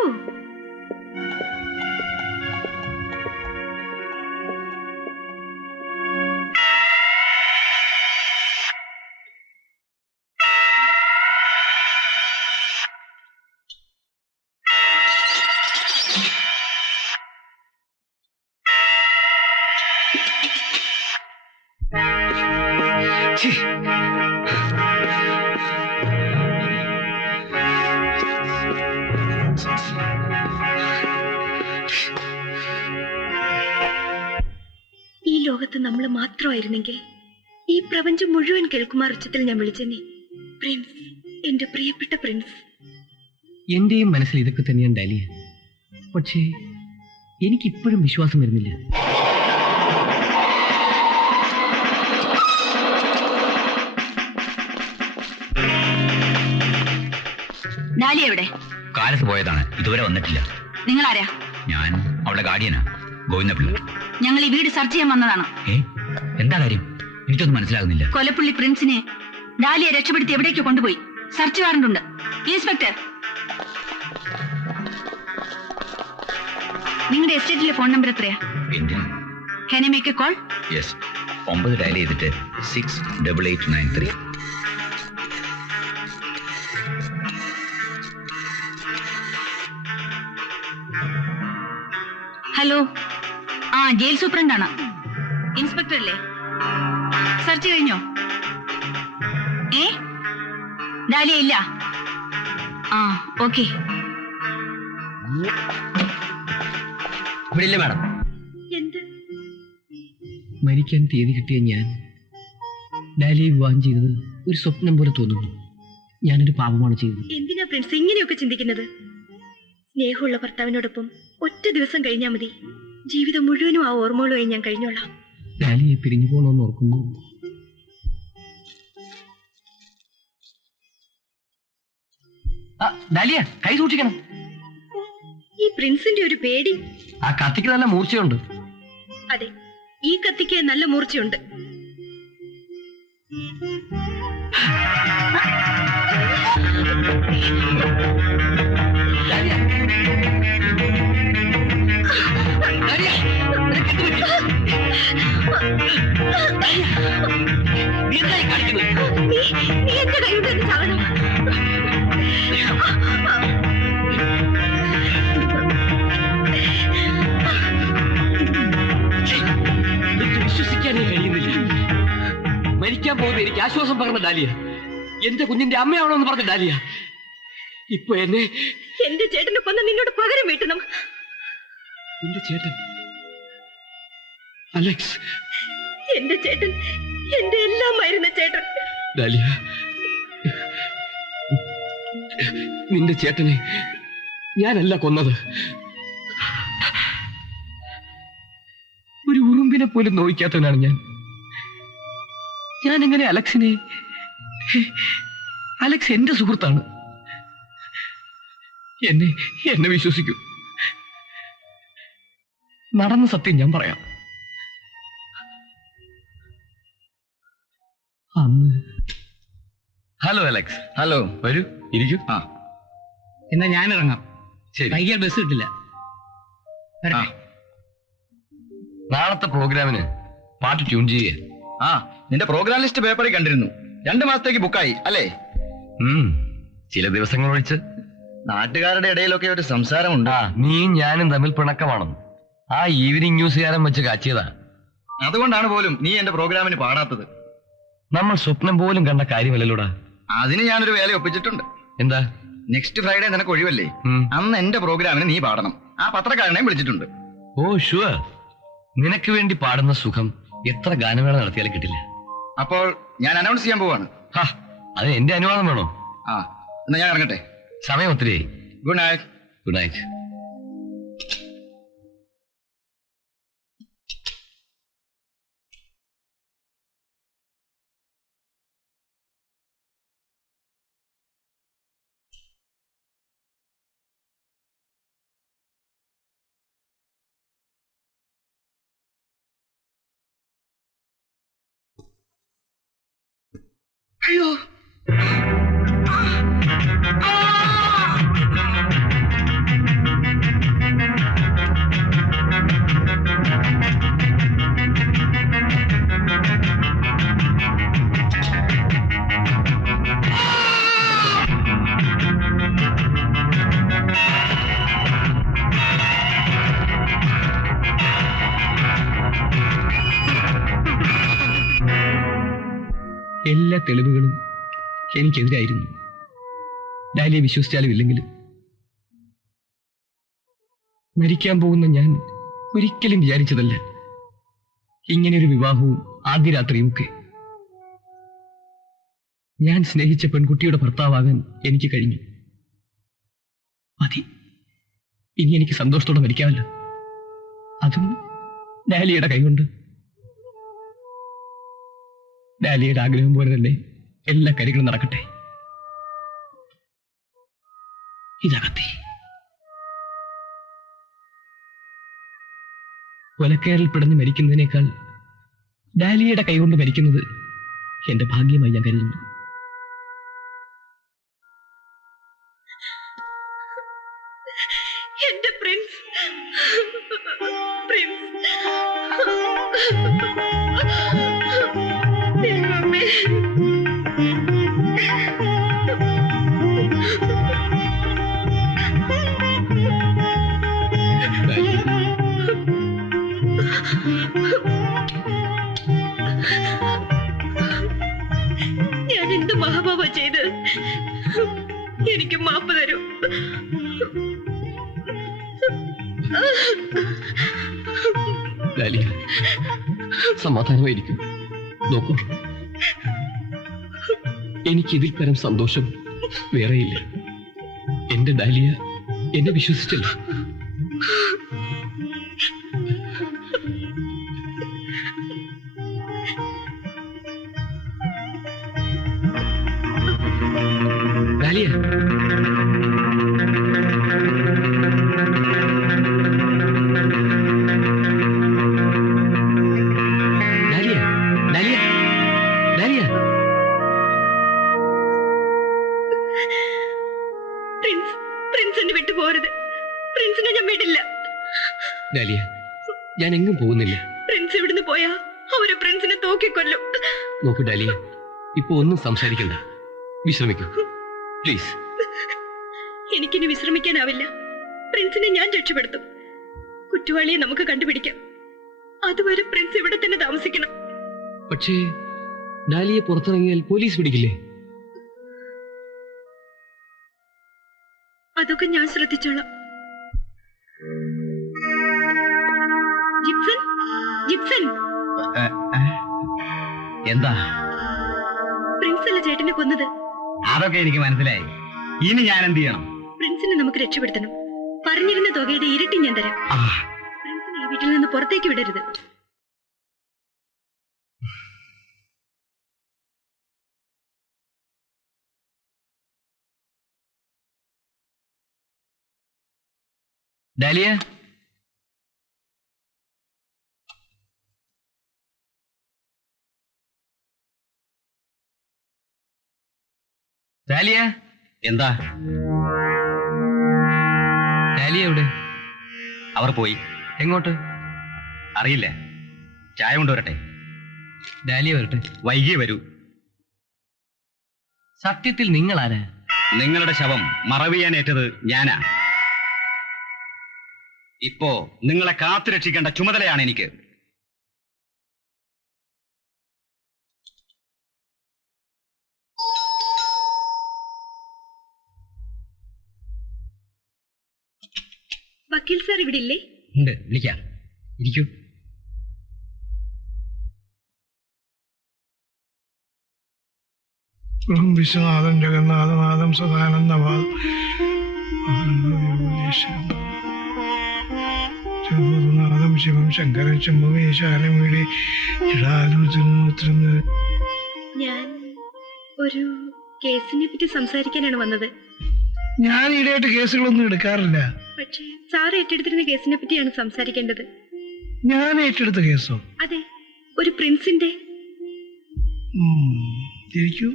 ഈ ലോകത്ത് നമ്മൾ മാത്രമായിരുന്നെങ്കിൽ ഈ പ്രപഞ്ചം മുഴുവൻ കേൾക്കുമാർ ഉച്ചത്തിൽ ഞാൻ വിളിച്ചെന്നെ. പ്രിൻസ്, എന്റെ പ്രിയപ്പെട്ട പ്രിൻസ്. എന്റെയും മനസ്സിൽ ഇതൊക്കെ തന്നെയാണ് ഡാലിയ. പക്ഷേ എനിക്കിപ്പോഴും വിശ്വാസം വരുന്നില്ല. ഡാലിയ എവിടെ? കാലത്ത് പോയതാണ്, ഇതുവരെ വന്നിട്ടില്ല. നിങ്ങൾ ആരാ? ഞാൻ അവളുടെ ഗാർഡിയനാ, ഗോവിന്ദപിള്ള. ഞങ്ങൾ ഈ വീട് സെർച്ച് ചെയ്യാൻ വന്നതാണ്. എന്താ കാര്യം? എനിക്കൊന്നും മനസ്സിലാകുന്നില്ല. കൊലപ്പുള്ളി പ്രിൻസിനെ ഡാലിയെ രക്ഷപ്പെടുത്തി എവിടേക്ക് കൊണ്ടുപോയി. സെർച്ച് വാറണ്ട് ഉണ്ട്. ഇൻസ്പെക്ടർ, നിങ്ങളുടെ എസ്റ്റേറ്റിലെ ഫോൺ നമ്പർ എത്രയാ? എന്തിനാ? Can I make a call? Yes. 9 dial ചെയ്തിട്ട് 68893. ഹലോ, ജയിൽ സൂപ്രണ്ടാണ്. ഇൻസ്പെക്ടർ അല്ലേ? സെർച്ച് കഴിഞ്ഞോ? ഡാലിയ ഇല്ല. ഓക്കെ. ഇവിടെ ഇല്ലേ മാഡം? എന്ത്? മരിക്കാൻ തീയതി കിട്ടിയ ഞാൻ ഡാലിയെ വിവാഹം ചെയ്തത് ഒരു സ്വപ്നം പോലെ തോന്നുന്നു. ഞാനൊരു പാപമാണ് ചെയ്തത്. എന്തിനാ പ്രിൻസ് ഇങ്ങനെയൊക്കെ ചിന്തിക്കുന്നത്? സ്നേഹമുള്ള ഭർത്താവിനോടൊപ്പം ഒറ്റ ദിവസം കഴിഞ്ഞാൽ മതി. ജീവിതം മുഴുവനും ആ ഓർമ്മകളുമായി ഞാൻ കഴിഞ്ഞോളാം. ഡാലിയെ പിരിഞ്ഞു പോകണമെന്ന് ഓർക്കുന്നു. ഡാലിയ, കൈ സൂക്ഷിക്കണം. ഈ പ്രിൻസിന്റെ ഒരു പേടി. ആ കത്തിക്ക് നല്ല മൂർച്ചയുണ്ട്. അതെ, ഈ കത്തിക്ക് നല്ല മൂർച്ചയുണ്ട്. നീ എന്റെ കൈകൊണ്ട് തന്നെ ചാകണം. വിശ്വസിക്കാനേ കഴിയുന്നില്ല. മരിക്കാൻ പോകുന്ന എനിക്ക് ആശ്വാസം പകർന്ന ഡാലിയ, എന്റെ കുഞ്ഞിന്റെ അമ്മയാണോന്ന് പറഞ്ഞ ഡാലിയ ഇപ്പൊ എന്നെ... എന്റെ ചേട്ടനെ കൊന്ന് നിന്നോട് പകരം വീട്ടണം. എന്റെ ചേട്ടൻ അലക്സ്? എന്റെ ചേട്ടൻ, എന്റെ എല്ലാമായിരുന്ന ചേട്ടൻ. ഡാലിയ, നിന്റെ ചേട്ടനെ ഞാനല്ല കൊന്നത്. ഒരു ഉറുമ്പിനെ പോലും നോവിക്കാത്തവനാണ് ഞാൻ. എങ്ങനെ അലക്സിനെ... അലക്സ് എന്റെ സുഹൃത്താണ്. എന്നെ വിശ്വസിക്കൂ. നടന്ന സത്യം ഞാൻ പറയാം. അന്ന്... ഹലോ അലക്സ്. ഹലോ, വരൂ, ഇരിക്കൂ. എന്നാ ഞാൻ ഇറങ്ങാം. ശരി. വൈകിയാൽ ബസ് കിട്ടില്ല. നാളത്തെ പ്രോഗ്രാമിന് പാട്ട് ട്യൂൺ ചെയ്യുക. നിന്റെ പ്രോഗ്രാം ലിസ്റ്റ് പേപ്പറിൽ കണ്ടിരുന്നു. 2 മാസത്തേക്ക് ബുക്കായി അല്ലേ? ചില ദിവസങ്ങൾ ഒഴിച്ച്. നാട്ടുകാരുടെ ഇടയിലൊക്കെ ഒരു സംസാരമുണ്ട്. നീയും ഞാനും തമ്മിൽ പിണക്കമാണ്. ആ ഈവനിങ് ന്യൂസുകാരൻ വെച്ച് കാച്ചിയതാ. അതുകൊണ്ടാണ് പോലും നീ എന്റെ പ്രോഗ്രാമിന് പാടാത്തത്. നമ്മൾ സ്വപ്നം പോലും കണ്ട കാര്യമല്ലല്ലോടാ. അതിന് ഞാനൊരു വേല ഒപ്പിച്ചിട്ടുണ്ട്. എന്താ? നെക്സ്റ്റ് ഫ്രൈഡേ നിനക്ക് ഒഴിവല്ലേ? അന്ന് എന്റെ പ്രോഗ്രാമിന് നീ പാടണം. ആ പത്രക്കാരനെയും വിളിച്ചിട്ടുണ്ട്. Oh sure. നിനക്ക് വേണ്ടി പാടുന്ന സുഖം എത്ര ഗാനമേള നടത്തിയാലും കിട്ടില്ല. അപ്പോൾ ഞാൻ അനൗൺസ് ചെയ്യാൻ പോവാണ്. അത് എന്റെ അനുവാദം വേണോ? എന്നാ ഞാൻ ഇറങ്ങട്ടെ. സമയം ഒത്തിരി. Good night. Good night. അയ്യോ എല്ലാ തെളിവുകളും എനിക്കെതിരായിരുന്നു. ഡാലിയെ വിശ്വസിച്ചാലും ഇല്ലെങ്കിലും മരിക്കാൻ പോകുന്ന ഞാൻ ഒരിക്കലും വിചാരിച്ചതല്ല ഇങ്ങനെയൊരു വിവാഹവും ആദ്യ രാത്രിയുമൊക്കെ. ഞാൻ സ്നേഹിച്ച പെൺകുട്ടിയുടെ ഭർത്താവാകാൻ എനിക്ക് കഴിഞ്ഞു. മതി, ഇനി എനിക്ക് സന്തോഷത്തോടെ മരിക്കാമല്ലോ, അതും ഡാലിയുടെ കൈകൊണ്ട്. ഡാലിയുടെ ആഗ്രഹം പോലെ തന്നെ എല്ലാ കാര്യങ്ങളും നടക്കട്ടെ. ഇതകത്തി കൊലക്കയറിൽ പിടഞ്ഞ് മരിക്കുന്നതിനേക്കാൾ ഡാലിയുടെ കൈകൊണ്ട് മരിക്കുന്നത് എന്റെ ഭാഗ്യമായി ഞാൻ കരുതുന്നു. എന്റെ പ്രിൻസ്, പ്രിൻസ്, ദൈവമേ. ഞാൻ എന്ത് മഹാപാപ ചെയ്ത്? എനിക്ക് മാപ്പ് തരൂ. ഡാലിയ, സമാധാനമായിരിക്കും. നോക്കൂ, എനിക്കിതിൽ പരം സന്തോഷം വേറെയില്ല. എന്റെ ഡാലിയ എന്നെ വിശ്വസിച്ചല്ലോ. Dalia, Dalia, Dalia, Dalia. Prince, പ്രിൻസിനെ വിട്ടു പോരുത്. പ്രിൻസിനെ ഞാൻ വിടില്ല. ഡാലിയ, ഞാൻ എങ്ങും പോകുന്നില്ല. പ്രിൻസ് ഇവിടുന്ന് പോയാ അവര് പ്രിൻസിനെ തൂക്കിക്കൊല്ലും. നോക്കൂ ഡാലിയ, ഇപ്പൊ ഒന്നും സംസാരിക്കണ്ട, വിശ്രമിക്കൂ പ്ലീസ്. എനിക്കിനി വിശ്രമിക്കാനാവില്ല. പ്രിൻസിനെ ഞാൻ രക്ഷപ്പെടുത്തും. കുറ്റവാളിയെ നമുക്ക് കണ്ടുപിടിക്കാം. അതുവരെ പ്രിൻസ് ഇവിടെ തന്നെ താമസിക്കണം. പക്ഷേ ഡാലിയെ പുറത്തിറങ്ങിയാൽ പോലീസ് പിടിക്കില്ലേ? അതൊക്കെ ഞാൻ ശ്രദ്ധിച്ചോളാം. ജിപ്സൺ, ജിപ്സൺ. എന്താ? പ്രിൻസ് അല്ല ചേട്ടനെ കൊന്നത്. അതൊക്കെ എനിക്ക് മനസ്സിലായി. ഇനി ഞാൻ എന്ത് ചെയ്യണം? പ്രിൻസിനെ നമുക്ക് രക്ഷപ്പെടുത്തണം. പറഞ്ഞിരുന്ന തുകയുടെ ഇരട്ടി ഞാൻ തരാം. പ്രിൻസിനെ ഈ വീട്ടിൽ നിന്ന് പുറത്തേക്ക് വിടരുത്. Dahlia, dahlia. എന്താ? ഡാലിയ എവിടെ? അവർ പോയി. എങ്ങോട്ട്? അറിയില്ല. ചായ കൊണ്ടുവരട്ടെ? ഡാലിയ വരട്ടെ. വൈകിയേ വരൂ. സത്യത്തിൽ നിങ്ങൾ ആരാ? നിങ്ങളുടെ ശവം മറവിയാനേറ്റത് ഞാനാ. ഇപ്പോ നിങ്ങളെ കാത്തുരക്ഷിക്കേണ്ട ചുമതലയാണ് എനിക്ക്. വക്കീൽ സാർ ഇവിടെ ഇല്ലേ? ഉണ്ട്, വിളിക്കാം. ഇരിക്കൂ. വിശ്വനാഥം ജഗന്നാഥനാഥം സദാനന്ദവാദം നാഥം ശിവം ശങ്കരൻ ശംഭുവേശാലമീടെ ഞാൻ ഒരു കേസിനെ പറ്റി സംസാരിക്കാനാണ് വന്നത്. ഞാൻ ഈടെയായിട്ട് കേസുകളൊന്നും എടുക്കാറില്ല. പക്ഷേ സാർ ഏറ്റെടുത്തിരുന്ന കേസിനെ പറ്റിയാണ് സംസാരിക്കേണ്ടത്. ഞാൻ ഏറ്റെടുത്ത കേസോ? അതെ, ഒരു പ്രിൻസിന്റെ. ഇരിക്കൂ.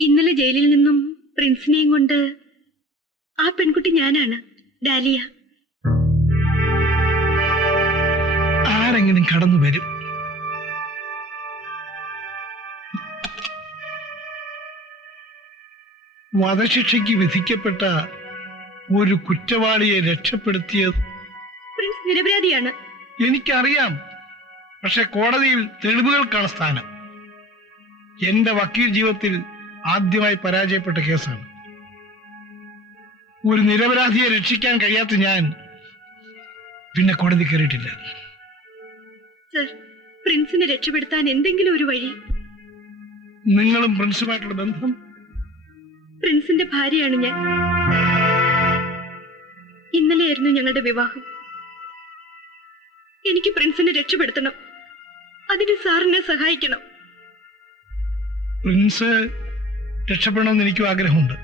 ഇന്നലെ ജയിലിൽ നിന്നും പ്രിൻസിനെയും കൊണ്ട് ആ പെൺകുട്ടി ഞാനാണ്, ഡാലിയ. ആരെങ്കിലും കടന്നു വരും. വധശിക്ഷയ്ക്ക് വിധിക്കപ്പെട്ട ഒരു കുറ്റവാളിയെ രക്ഷപ്പെടുത്തിയത് പ്രിൻസ് നിരപരാധിയാണ്. എനിക്കറിയാം. പക്ഷെ കോടതിയിൽ തെളിവുകൾക്കാണ് സ്ഥാനം. എന്റെ വക്കീൽ ജീവിതത്തിൽ ആദ്യമായി പരാജയപ്പെട്ട കേസാണ്. ഒരു നിരപരാധിയെ രക്ഷിക്കാൻ കഴിയാത്ത ഞാൻ പിന്നെ കോടതി കയറിയിട്ടില്ല. സർ, പ്രിൻസിനെ രക്ഷപ്പെടുത്താൻ എന്തെങ്കിലും ഒരു വഴി. നിങ്ങളും പ്രിൻസുമായിട്ടുള്ള ബന്ധം? പ്രിൻസിന്റെ ഭാര്യയാണ് ഞാൻ. ഇന്നലെയായിരുന്നു ഞങ്ങളുടെ വിവാഹം. എനിക്ക് പ്രിൻസിനെ രക്ഷപ്പെടുത്തണം. അതിന് സാറിനെ സഹായിക്കണം. പ്രിൻസ് രക്ഷപ്പെടണമെന്ന് എനിക്കും ആഗ്രഹമുണ്ട്.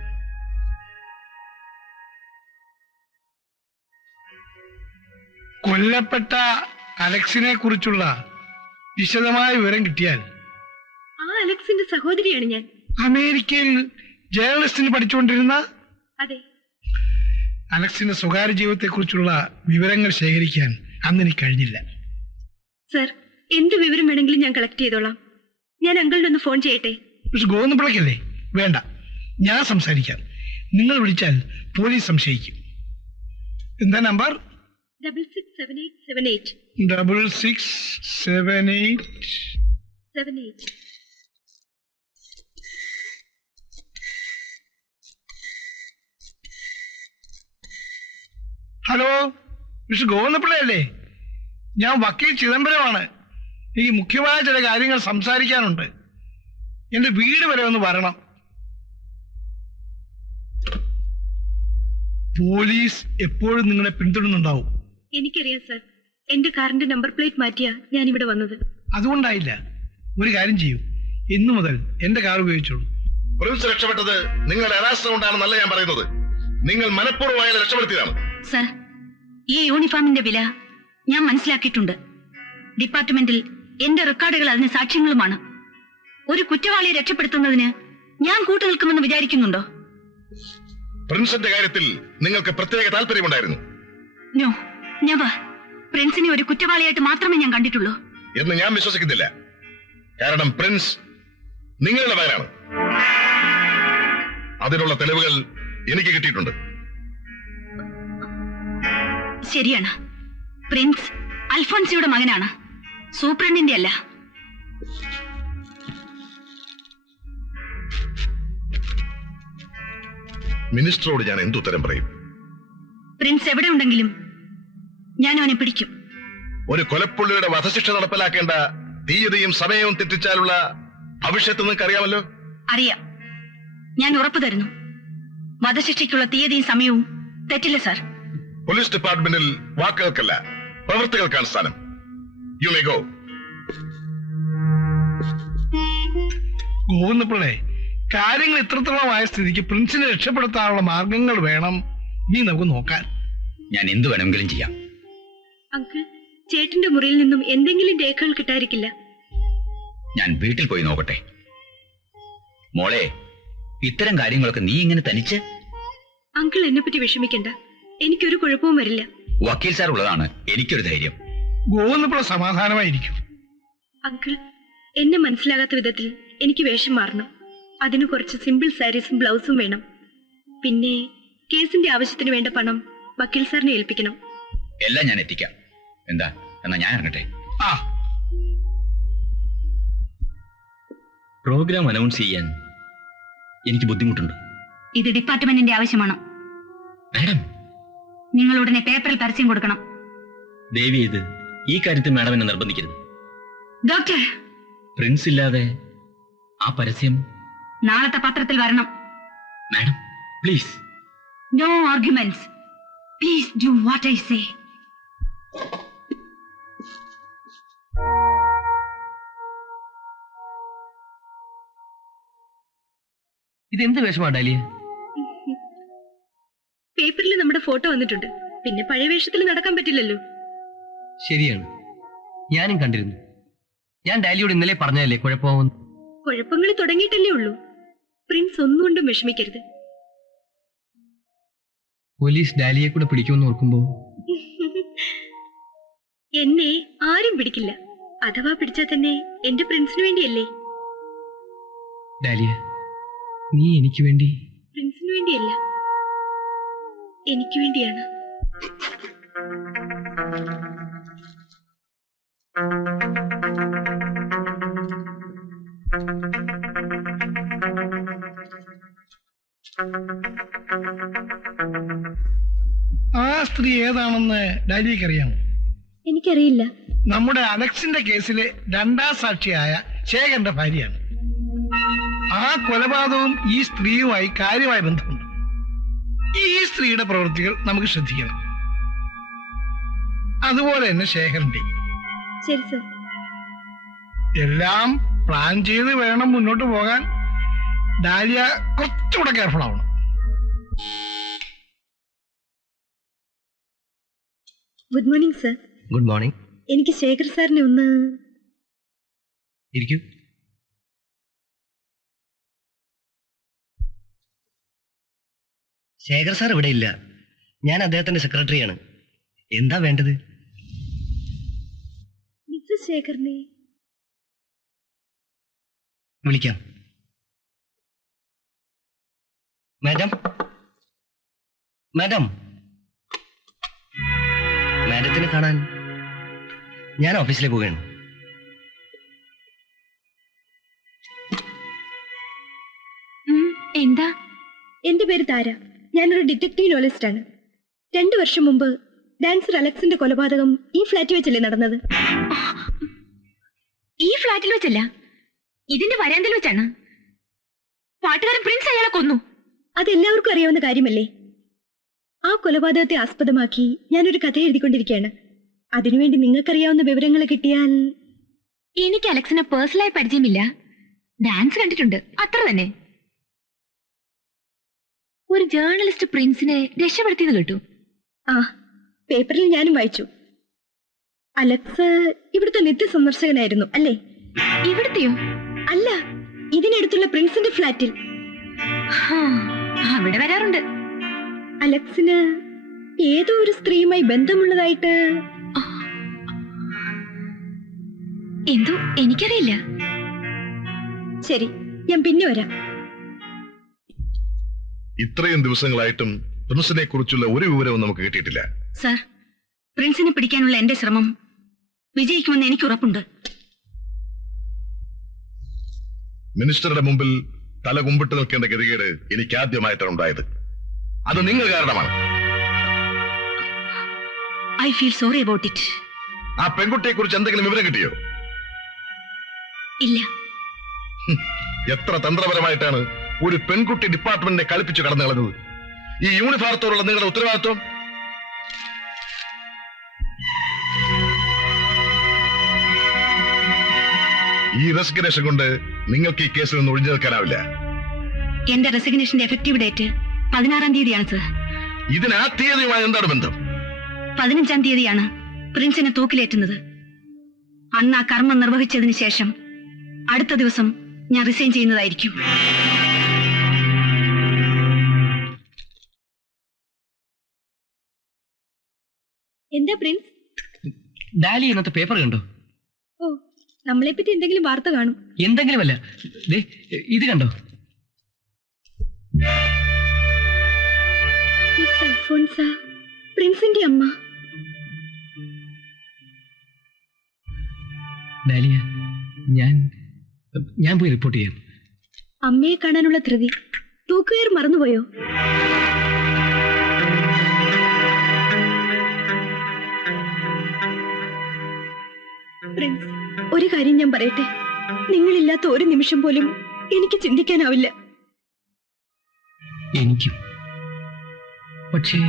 കൊല്ലപ്പെട്ട അലക്സിനെ കുറിച്ചുള്ള വിശദമായ വിവരം കിട്ടിയാൽ. ആ അലക്സിന്റെ സഹോദരിയാണ് ഞാൻ. അമേരിക്കയിൽ ജേർണലിസ്റ്റിന് പഠിച്ചുകൊണ്ടിരുന്ന? അതെ. അലക്സിന്റെ സ്വകാര്യ ജീവിതത്തെ കുറിച്ചുള്ള വിവരങ്ങൾ ശേഖരിക്കാൻ അന്ന് എനിക്ക് കഴിഞ്ഞില്ല. സർ, എന്ത് വിവരം വേണമെങ്കിലും ഞാൻ കളക്ട് ചെയ്തോളാം. ഞാൻ അങ്കിളിനെ ഒന്ന് ഫോൺ ചെയ്യട്ടെ? ഗോവിന്ദപിള്ളയ്ക്കല്ലേ? വേണ്ട, ഞാൻ സംസാരിക്കാം. നിങ്ങൾ വിളിച്ചാൽ പോലീസ് സംശയിക്കും. എന്താ നമ്പർ? 667878. 667878. Hello, mister ഗോവിന്ദപിള്ളയല്ലേ? ഞാൻ വക്കീൽ ചിദംബരമാണ്. ഈ മുഖ്യമായ ചില കാര്യങ്ങൾ സംസാരിക്കാനുണ്ട്. എന്റെ വീട് വരെ ഒന്ന് വരണം. പോലീസ് എപ്പോഴും നിങ്ങളെ പിന്തുടരുന്നുണ്ടാവും. എനിക്കറിയാം സർ. എന്റെ കാറിന്റെ നമ്പർ പ്ലേറ്റ് മാറ്റിയാ ഞാൻ ഇവിടെ വന്നത്. അതുകൊണ്ടായില്ല. ഒരു കാര്യം ചെയ്യൂ, ഇന്നു മുതൽ എന്റെ കാർ ഉപയോഗിച്ചോളൂ. പ്രിൻസ് രക്ഷപ്പെട്ടത് നിങ്ങളുടെ അനാസ്ഥ കൊണ്ടാണെന്നല്ല ഞാൻ പറയുന്നത്. നിങ്ങൾ മനഃപൂർവ്വമായി രക്ഷപ്പെടുത്തിയതാണ്. സർ, ഈ യൂണിഫോമിന്റെ വില ഞാൻ മനസ്സിലാക്കിയിട്ടുണ്ട്. ഡിപ്പാർട്ട്മെന്റിൽ എന്റെ റെക്കോർഡുകൾ അതിന് സാക്ഷ്യങ്ങളുമാണ്. ഒരു കുറ്റവാളിയെ രക്ഷപ്പെടുത്തുന്നതിന് ഞാൻ കൂട്ടുനിൽക്കുമെന്ന് വിചാരിക്കുന്നുണ്ടോ? പ്രിൻസിന്റെ കാര്യത്തിൽ നിങ്ങൾക്ക് പ്രത്യേക താല്പര്യമുണ്ടായിരുന്നു. No, never. പ്രിൻസിനെ ഒരു കുറ്റവാളിയായിട്ട് മാത്രമേ ഞാൻ കണ്ടിട്ടുള്ളൂ എന്ന് ഞാൻ വിശ്വസിക്കുന്നില്ല. കാരണം പ്രിൻസ് നിങ്ങളുടെ മകനാണ്. അതിനുള്ള തെളിവുകൾ എനിക്ക് കിട്ടിയിട്ടുണ്ട്. ശരിയാണ്, പ്രിൻസ് അൽഫോൻസിയുടെ മകനാണ്, സൂപ്രണ്ടിന്റെ അല്ല. മിനിസ്റ്ററോട് ഞാൻ എന്തുത്തരം പറയും? പ്രിൻസ് എവിടെ ഉണ്ടെങ്കിലും ഞാൻ അവനെ പിടിക്കും. ഒരു കൊലപ്പുള്ളിയുടെ വധശിക്ഷ നടപ്പിലാക്കേണ്ട തീയതിയും സമയവും തെറ്റിച്ചാലുള്ള ഭവിഷ്യത്ത് നിങ്ങൾക്ക് അറിയാമല്ലോ. അറിയാം. ഞാൻ ഉറപ്പു തരുന്നു, വധശിക്ഷയ്ക്കുള്ള തീയതിയും സമയവും തെറ്റില്ല സാർ. പോലീസ് ഡിപ്പാർട്ട്മെന്റിൽ വാക്കുകൾക്കല്ല പ്രവൃത്തികൾക്കാണ് സ്ഥാനം. You may go. ഗോവിന്ദപിള്ളേ, കാര്യങ്ങൾ ഇത്രത്തോളമായ സ്ഥിതിക്ക് പ്രിൻസിനെ രക്ഷപ്പെടുത്താനുള്ള മാർഗങ്ങൾ വേണം നീ നമുക്ക് നോക്കാൻ. ഞാൻ എന്ത് വേണമെങ്കിലും ചെയ്യാം. അങ്കിൾ, ചേട്ടന്റെ മുറിയിൽ നിന്നും എന്തെങ്കിലും രേഖകൾ കിട്ടാതിരിക്കില്ല. ഞാൻ വീട്ടിൽ പോയി നോക്കട്ടെ. മോളെ, ഇത്തരം കാര്യങ്ങളൊക്കെ നീ ഇങ്ങനെ തനിച്ച്? അങ്കിൾ എന്നെ പറ്റി വിഷമിക്കണ്ട. എനിക്കൊരു കുഴപ്പവും വരില്ല. വക്കീൽ സാർ ഉള്ളതാണ് എനിക്കൊരു ധൈര്യം. ഗോവിന്ദപിള്ള സമാധാനമായിരിക്കും. അങ്കിൾ, എന്നെ മനസ്സിലാകാത്ത വിധത്തിൽ എനിക്ക് വേഷം മാറണം. അതിന് കുറച്ച് സിമ്പിൾ സാരീസും ബ്ലൗസും വേണം. പിന്നെ കേസിന്റെ ആവശ്യത്തിന് വേണ്ട പണം വക്കീൽ സാറിനെ ഏൽപ്പിക്കണം. എല്ലാം ഞാൻ എത്തിക്കാം. എന്താ, എന്നാ ഞാൻ ഇറങ്ങട്ടെ. പ്രോഗ്രാം അനൗൺസ് ചെയ്യാൻ എനിക്ക് ബുദ്ധിമുട്ടുണ്ട്. ഇത് ഡിപ്പാർട്ട്മെന്റിന്റെ ആവശ്യമാണ്. മാഡം, നിങ്ങൾ ഉടനെ പേപ്പറിൽ പരസ്യം കൊടുക്കണം. ദേവി, ഇത് ഈ കാര്യത്തിൽ മാഡം എന്നെ നിർബന്ധിക്കരുത്. ഡോക്ടർ, പ്രിൻസ് ഇല്ലാതെ ആ പരസ്യം നാളത്തെ പത്രത്തിൽ വരണം. Madam, please. No arguments. Please do what I say. ഇതെന്ത് വേഷമാണ് ഡാലിയ? പേപ്പറിൽ നമ്മുടെ ഫോട്ടോ വന്നിട്ടുണ്ട്. പിന്നെ പഴയ വേഷത്തിൽ നടക്കാൻ പറ്റില്ലല്ലോ. ശരിയാണ്, ഞാനും കണ്ടിരുന്നു. ഞാൻ ഡാലിയോട് ഇന്നലെ പറഞ്ഞതല്ലേ കുഴപ്പമാവുന്നു. കുഴപ്പങ്ങൾ തുടങ്ങിയിട്ടല്ലേ ഉള്ളൂ. പ്രിൻസ് ഒന്നുകൊണ്ടും വിഷമിക്കരുത്. പോലീസ് ഡാലിയെ കൂടെ പിടിക്കുമെന്ന് ഓർക്കുമ്പോ എന്നെ ആരും പിടിക്കില്ല. അഥവാ പിടിച്ചാൽ തന്നെ എന്റെ പ്രിൻസിന് വേണ്ടിയല്ലേ. ഡാലിയ, നീ എനിക്ക് വേണ്ടി. പ്രിൻസിന് വേണ്ടിയല്ല, എനിക്ക് വേണ്ടിയാണ്. ആ സ്ത്രീ ഏതാണെന്ന് ഡാലിക്ക് അറിയാമോ? എനിക്കറിയില്ല. നമ്മുടെ അലക്സിന്റെ കേസിലെ രണ്ടാം സാക്ഷിയായ ശേഖരന്റെ ഭാര്യയാണ്. ആ കൊലപാതകവും ഈ സ്ത്രീയുമായി കാര്യമായ ബന്ധമുണ്ട്. ഈ സ്ത്രീയുടെ പ്രവൃത്തികൾ നമുക്ക് ശ്രദ്ധിക്കണം. അതുപോലെ തന്നെ ശേഖരന്റെ. ശരി സർ. എല്ലാം പ്ലാൻ ചെയ്ത് വേണം മുന്നോട്ട് പോകാൻ. ഡാലിയ കുറച്ചുകൂടെ കെയർഫുൾ ആവണം. Good morning sir. Good morning. എനിക്ക് ശേഖർ സാറിനെ ഒന്ന്. ഇരിക്കൂ. ശേഖർ സാർ ഇവിടെ ഇല്ല. ഞാൻ അദ്ദേഹത്തിന്റെ സെക്രട്ടറിയാണ്. എന്താ വേണ്ടത്? മിസ്സസ് ശേഖറിനെ വിളിക്കാം. മാഡം, മാഡം, മാഡത്തിനെ കാണാൻ ഞാൻ ഓഫീസിലേക്ക് പോവുകയാണ്. എന്താ? എന്റെ പേര് താര. ഞാനൊരു ഡിറ്റക്റ്റീവ് നോവലിസ്റ്റ് ആണ്. 2 വർഷം മുമ്പ് ഡാൻസർ അലക്സിന്റെ കൊലപാതകം ഈ ഫ്ലാറ്റിൽ വെച്ചല്ലേ നടന്നത്? ഈ ഫ്ലാറ്റിൽ വെച്ചല്ല, ഇതിന്റെ വരാന്തയിൽ വെച്ചാണ്. പാട്ടുകാരൻ പ്രിൻസ് അയാളെ കൊന്നു. അതെല്ലാവർക്കും അറിയാവുന്ന കാര്യമല്ലേ? ആ കൊലപാതകത്തെ ആസ്പദമാക്കി ഞാനൊരു കഥ എഴുതിക്കൊണ്ടിരിക്കുകയാണ്. അതിനുവേണ്ടി നിങ്ങൾക്കറിയാവുന്ന വിവരങ്ങൾ കിട്ടിയാൽ. എനിക്ക് അലക്സിനെ പേഴ്സണലായി പരിചയമില്ല. ഡാൻസ് കണ്ടിട്ടുണ്ട്, അത്ര തന്നെ. ഒരു ജേർണലിസ്റ്റ് പ്രിൻസിനെ രക്ഷപ്പെടുത്തിയത് കേട്ടു. ആ, പേപ്പറിൽ ഞാനും വായിച്ചു. അലക്സ് ഇവിടുത്തെ നിത്യസന്ദർശകനായിരുന്നു അല്ലേ? ഇവിടുത്തെയോ? അല്ല, ഇതിനടുത്തുള്ള പ്രിൻസിന്റെ ഫ്ലാറ്റിൽ. അവിടെ വരാറുണ്ട്. അലക്സിന് ഏതോ ഒരു സ്ത്രീയുമായി ബന്ധമുള്ളതായിട്ട്. എന്തോ എനിക്കറിയില്ല. ശരി, ഞാൻ പിന്നെ വരാം. ഇത്രയും ദിവസങ്ങളായിട്ടും പ്രിൻസിനെ കുറിച്ചുള്ള ഒരു വിവരവും നമുക്ക് കിട്ടിയിട്ടില്ല. സർ, പ്രിൻസിനെ പിടിക്കാനുള്ള എന്റെ ശ്രമം വിജയിക്കുമെന്ന് എനിക്ക് ഉറപ്പുണ്ട്. മിനിസ്റ്ററുടെ മുമ്പിൽ തല കുമ്പിട്ട് നിൽക്കേണ്ട ഗതികേട് എനിക്ക് ആദ്യമായിട്ടാണ് ഉണ്ടായത്. അത് നിങ്ങൾ കാരണമാണ്. I feel sorry about it. ആ പെൺകുട്ടിയെ കുറിച്ച് എന്തെങ്കിലും വിവരം കിട്ടിയോ? ഇല്ല. എത്ര തന്ത്രപരമായിട്ടാണ് ഒരു പെൺകുട്ടി ഡിപ്പാർട്ട്മെന്റിനെ കളിപ്പിച്ചു കടന്നു കളഞ്ഞത്. ഈ യൂണിഫോമത്തോടുള്ള നിങ്ങളുടെ ഉത്തരവാദിത്വം. ഈ റെസിഗ്നേഷൻ കൊണ്ട് നിങ്ങൾക്ക് ഈ കേസിൽ നിന്ന് ഒഴിഞ്ഞു നിൽക്കാനാവില്ല. എന്റെ റെസിഗ്നേഷന്റെ എഫക്റ്റീവ് ഡേറ്റ് 16-ാം തീയതിയാണ് സർ. ഇതിന് ആ തീയതിയുമായി എന്താണ് ബന്ധം? 15-ാം തീയതിയാണ് പ്രിൻസിനെ തൂക്കിലേറ്റുന്നത്. അന്ന് ആ കർമ്മം നിർവഹിച്ചതിന് ശേഷം അടുത്ത ദിവസം ഞാൻ റിസൈൻ ചെയ്യുന്നതായിരിക്കും. എന്താ പ്രിൻസ്? ഡാലി ഇന്നത്തെ പേപ്പർ കണ്ടോ? ഓ, നമ്മളെ പറ്റി എന്തെങ്കിലും വാർത്ത കാണും. എന്തെങ്കിലുമല്ല, ഇത് കണ്ടോ? മിസ് അൽഫോൻസ, പ്രിൻസിന്റെ അമ്മ. ഡാലിയ, ഞാൻ പോയി റിപ്പോർട്ട് ചെയ്യാം. അമ്മയെ കാണാനുള്ള ധൃതി. തൂക്കുകയർ മറന്നുപോയോ? പ്രിൻസ്, ഒരു കാര്യം ഞാൻ പറയട്ടെ. നിങ്ങളില്ലാത്ത ഒരു നിമിഷം പോലും എനിക്ക് ചിന്തിക്കാനാവില്ല. എനിക്കും. പക്ഷേ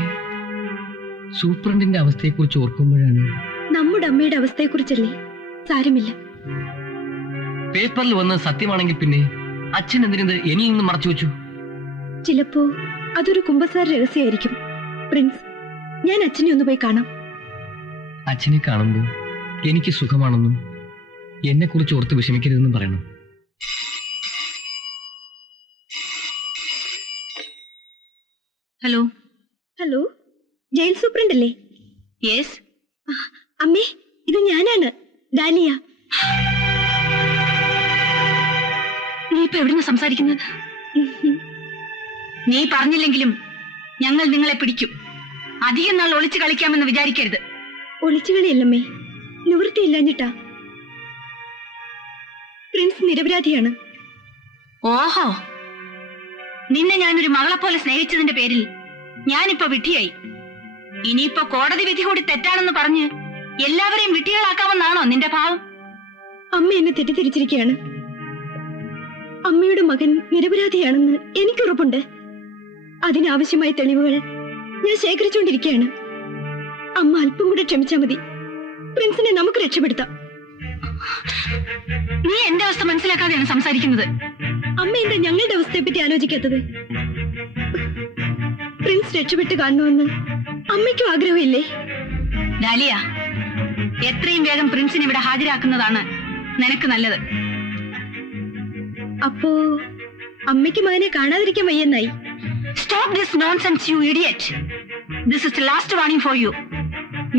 സൂപ്രണ്ടിന്റെ അവസ്ഥയെക്കുറിച്ച് ഓർക്കുമ്പോഴാണ്. നമ്മുടെ അമ്മയുടെ അവസ്ഥയെക്കുറിച്ചല്ലേ? സാരമില്ല. പേപ്പറിൽ വന്ന് സത്യമാണെങ്കിൽ പിന്നെ അച്ഛൻ എന്തിനത് എന്നിൽ നിന്ന് മറച്ചു വെച്ചു? ചിലപ്പോ അതൊരു കുമ്പസാര രഹസ്യമായിരിക്കും. പ്രിൻസ്, ഞാൻ അച്ഛനെ ഒന്ന് പോയി കാണാം. അച്ഛനെ കാണുമ്പോൾ എനിക്ക് സുഖമാണെന്നും എന്നെ കുറിച്ച് ഓർത്ത് വിഷമിക്കരുതെന്നും പറയണം. ഹലോ. ഹലോ, ജയിൽ സൂപ്രണ്ട് അല്ലേ? യെസ്. അമ്മേ, ഇത് ഞാനാണ്, ഡാലിയ. നീ ഇപ്പൊ എവിടുന്ന് സംസാരിക്കുന്നത്? നീ പറഞ്ഞില്ലെങ്കിലും ഞങ്ങൾ നിങ്ങളെ പിടിക്കും. അധികം നാൾ ഒളിച്ചു കളിക്കാമെന്ന് വിചാരിക്കരുത്. ഒളിച്ചുകളിയല്ലമ്മേ, നിവൃത്തിയില്ലാഞ്ഞിട്ടാ. പ്രിൻസ് നിരപരാധിയാണ്. ഓഹോ, നിന്നെ ഞാനൊരു മകളെ പോലെ സ്നേഹിച്ചതിന്റെ പേരിൽ ഞാനിപ്പോ വിഡ്ഢിയായി. ഇനിയിപ്പോ കോടതി വിധി കൂടി തെറ്റാണെന്ന് പറഞ്ഞ് എല്ലാവരെയും വിഡ്ഢികളാക്കാമെന്നാണോ നിന്റെ ഭാവം? അമ്മ എന്നെ തെറ്റിദ്ധരിച്ചിരിക്കുകയാണ്. അമ്മയുടെ മകൻ നിരപരാധിയാണെന്ന് എനിക്കുറപ്പുണ്ട്. അതിനാവശ്യമായ തെളിവുകൾ ഞാൻ ശേഖരിച്ചുകൊണ്ടിരിക്കുകയാണ്. അമ്മ അല്പം കൂടെ ക്ഷമിച്ചാൽ മതി. പ്രിൻസിനെ നമുക്ക് രക്ഷപ്പെടുത്താം. നീ എന്റെ അവസ്ഥ മനസ്സിലാക്കാതെയാണ് സംസാരിക്കുന്നത്. അമ്മ എന്താ ഞങ്ങളുടെ അവസ്ഥയെ പറ്റി ആലോചിക്കാത്തത്? പ്രിൻസ് രക്ഷപ്പെട്ട് കാണണമെന്ന് അമ്മയ്ക്കും ആഗ്രഹമില്ലേ? ഡാലിയ, എത്രയും വേഗം പ്രിൻസിനെ ഇവിടെ ഹാജരാക്കുന്നതാണ് നിനക്ക് നല്ലത്. അപ്പോ അമ്മയ്ക്ക് മകനെ കാണാതിരിക്കാൻ വയ്യെന്നായി. Stop this nonsense you idiot. This is the last warning for you.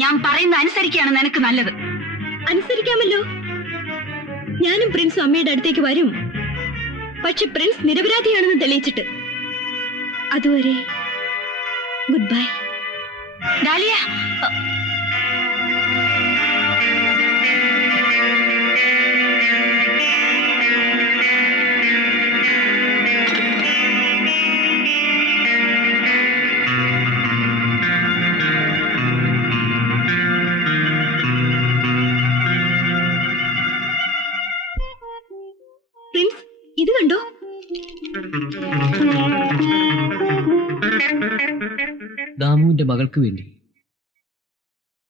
ഞാൻ പറയുന്ന അനുസരിക്കുകയാണ് നിനക്ക് നല്ലത്. അനുസരിക്കാമല്ലോ. ഞാനും പ്രിൻസും അമ്മയുടെ അടുത്തേക്ക് വരും. പക്ഷെ പ്രിൻസ് നിരപരാധിയാണെന്ന് തെളിയിച്ചിട്ട്. അതുവരെ ഗുഡ് ബൈ. ഡാലിയ, പ്രിൻസ്, ഇത് കണ്ടോ? ദാമുവിന്റെ മകൾക്ക് വേണ്ടി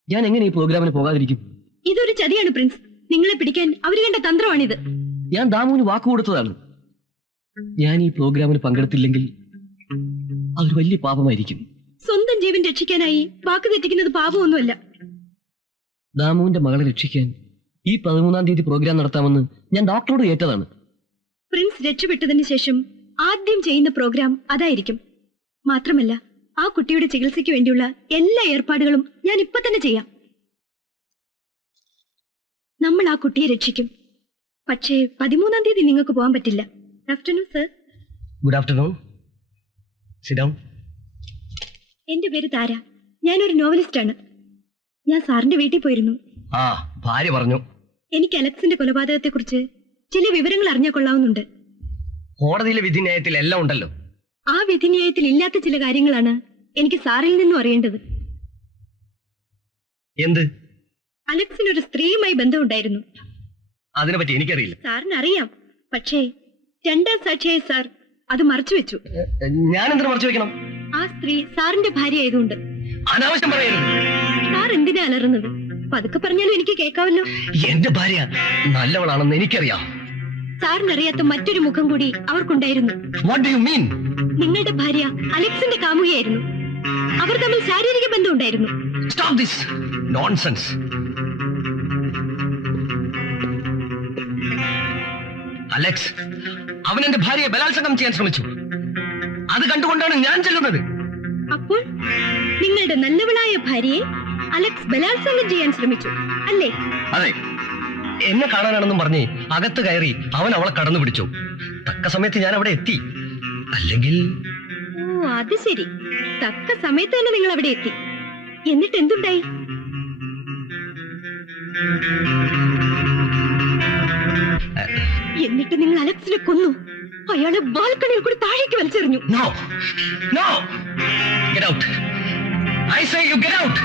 ഞാൻ എങ്ങനെ ഈ പ്രോഗ്രാമിന് പോകാതിരിക്കും? ഇതൊരു ചതിയാണ് പ്രിൻസ്. നിങ്ങളെ പിടിക്കാൻ അവര് കണ്ട തന്ത്രമാണിത്. ഞാൻ ദാമുവിന് വാക്ക് കൊടുത്തതാണ്. ഞാൻ ഈ പ്രോഗ്രാമിന് പങ്കെടുത്തില്ലെങ്കിൽ അതൊരു വലിയ പാപമായിരിക്കും. സ്വന്തം ജീവൻ രക്ഷിക്കാനായി വാക്ക് തെറ്റിക്കുന്നത് പാപമൊന്നുമല്ല. ദാമുവിന്റെ മകളെ രക്ഷിക്കാൻ ഈ 13-ാം തീയതി പ്രോഗ്രാം നടത്താമെന്ന് ഞാൻ ഡോക്ടറോട് ഏറ്റതാണ്. പ്രിൻസ് രക്ഷപ്പെട്ടതിന് ശേഷം ആദ്യം ചെയ്യുന്ന പ്രോഗ്രാം അതായിരിക്കും. മാത്രമല്ല, ആ കുട്ടിയുടെ ചികിത്സയ്ക്ക് വേണ്ടിയുള്ള എല്ലാ ഏർപ്പാടുകളും ഞാൻ ഇപ്പൊ തന്നെ ചെയ്യാം. നമ്മൾ ആ കുട്ടിയെ രക്ഷിക്കും. പക്ഷേ 13-ാം തീയതി നിങ്ങൾക്ക് പോകാൻ പറ്റില്ല. Afternoon sir. Good afternoon. Sit down. എന്റെ പേര് താര. ഞാനൊരു നോവലിസ്റ്റാണ്. ഞാൻ സാറിന്റെ വീട്ടിൽ പോയിരുന്നു. ആ, ഭാര്യ പറഞ്ഞു. എനിക്ക് അലക്സിന്റെ കൊലപാതകത്തെക്കുറിച്ച് ചില വിവരങ്ങൾ അറിഞ്ഞാൽ കൊള്ളാവുന്നുണ്ട്. കോടതിയിലെ വിധിന്യായത്തിൽ എല്ലാം ഉണ്ടല്ലോ. ആ വിധിന്യായത്തിൽ ഇല്ലാത്ത ചില കാര്യങ്ങളാണ് എനിക്ക് സാറിൽ നിന്നും അറിയേണ്ടത്. എന്ത്? അലക്സിന് ഒരു സ്ത്രീയുമായി ബന്ധമുണ്ടായിരുന്നു. അതിനെപ്പറ്റി എനിക്കറിയില്ല. സാറിന് അറിയാം. പക്ഷേ 2ാം സാക്ഷിയായ സാർ അത് മറച്ചുവെച്ചു. ഞാൻ എന്തിനു മറച്ചു വെക്കണം? ആ സ്ത്രീ സാറിന്റെ ഭാര്യ ആയതുകൊണ്ട്. അനാവശ്യം പറയരുത്. സാർ എന്തിനാ അലറുന്നത്? പതുക്കെ പറഞ്ഞാലും എനിക്ക് കേൾക്കാവല്ലോ. എന്റെ ഭാര്യ നല്ലവളാണെന്ന് എനിക്കറിയാം. സാറിനറിയാത്ത മറ്റൊരു മുഖം കൂടി അവർക്കുണ്ടായിരുന്നു. What do you mean? നിങ്ങളുടെ ഭാര്യ അലക്സിന്റെ കാമുകയായിരുന്നു. അവർ തമ്മിൽ ശാരീരിക ബന്ധം ഉണ്ടായിരുന്നു. Stop this nonsense. അലക്സ് അവൻ എന്റെ ഭാര്യയെ ബലാത്സംഗം ചെയ്യാൻ ശ്രമിച്ചു. അത് കണ്ടുകൊണ്ടാണ് ഞാൻ ചെല്ലുന്നത്. അപ്പോൾ നിങ്ങളുടെ നല്ലവളായ ഭാര്യയെ അലക്സ് ബലാത്സംഗം ചെയ്യാൻ ശ്രമിച്ചു അല്ലേ? അതെ. എന്നെ കാണാനാണെന്നും പറഞ്ഞ് അകത്ത് കയറി അവൻ അവളെ കടന്നു പിടിച്ചു. തക്ക സമയത്ത് ഞാൻ അവിടെ എത്തി. അല്ലെങ്കിൽ... ഓ, അത് ശരി. തക്ക സമയത്ത് തന്നെ നിങ്ങൾ അവിടെ എത്തി. എന്നിട്ട് എന്തുണ്ടായി? എന്നിട്ട് നിങ്ങൾ അലക്സിനെ കൊന്നു. അയാളെ ബാൽക്കണിയിൽ കൂടി താഴേക്ക് വലിച്ചെറിഞ്ഞു. No. No. Get out. I say you get out.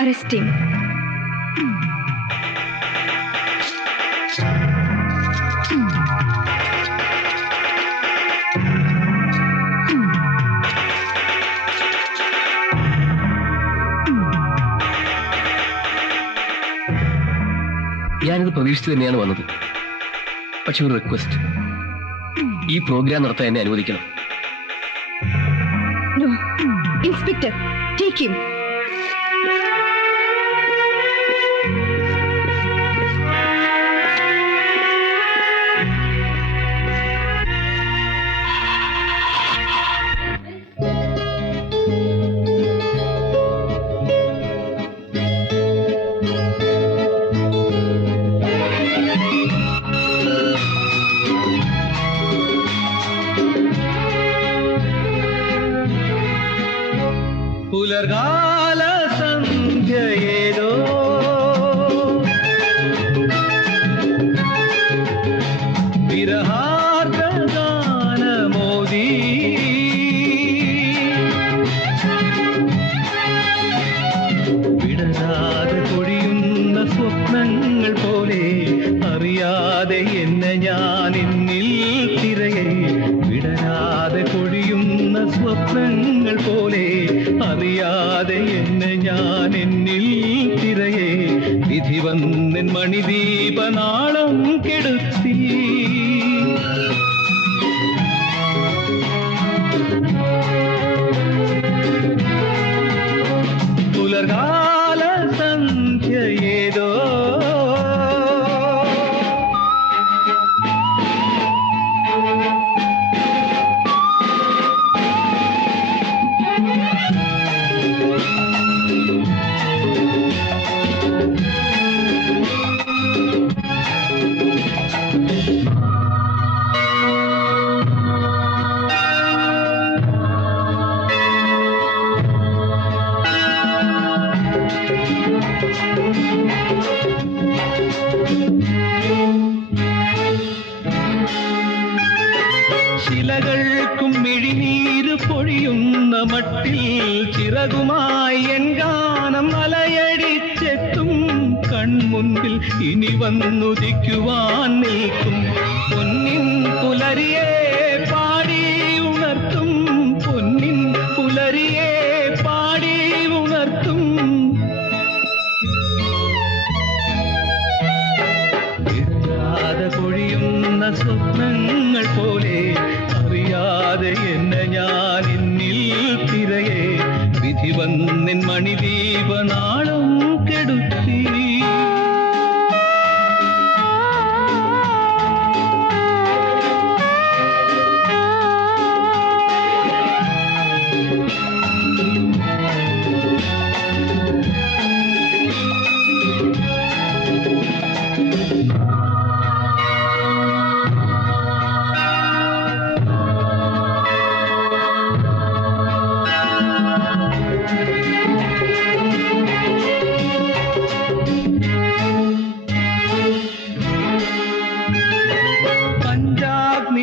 Arrest him. ഞാനിത് പ്രതീക്ഷിച്ചു തന്നെയാണ് വന്നത്. പക്ഷെ ഒരു റിക്വസ്റ്റ്, ഈ പ്രോഗ്രാം നടത്താൻ എന്നെ അനുവദിക്കണം. No, Inspector, take him. പുലർകാല സന്ധ്യയേതോ വിരഹാർദ്രഗാനമോദി വിടരാതെ പൊഴിയുന്ന സ്വപ്നങ്ങൾ പോലെ അറിയാതെ എന്നെ ഞാൻ എന്നിൽ തിരയെ വിടരാതെ പൊഴിയുന്ന സ്വപ്നങ്ങൾ പോലെ അറിയാതെ എന്നെ ഞാൻ എന്നിൽ തിരയെ വിധി വന്നൻ മണിദീപനാളം കെടുത്തി പുലർകാല സന്ധ്യയേതോ ശിലകൾക്കും മിഴിനീര് പൊഴിയുന്ന മട്ടിൽ ചിറകുമായി എൻ ഗാനം അലയടിച്ചെത്തും കൺമുൻപിൽ ഇനി വന്നുദിക്കുവാൻ നിൽക്കും പൊന്നിൻ പുലരിയെ പാടി ഉണർത്തും പൊന്നിൻ പുലരിയെ പാടി ഉണർത്തും വിടാതെ പൊഴിയുന്ന സ്വപ്നങ്ങൾ പോലെ അറിയാതെ എന്നെ ഞാൻ എന്നിൽ തിരയെ വിധി വന്നിൻ മണിദീപനാളം കെടുത്തി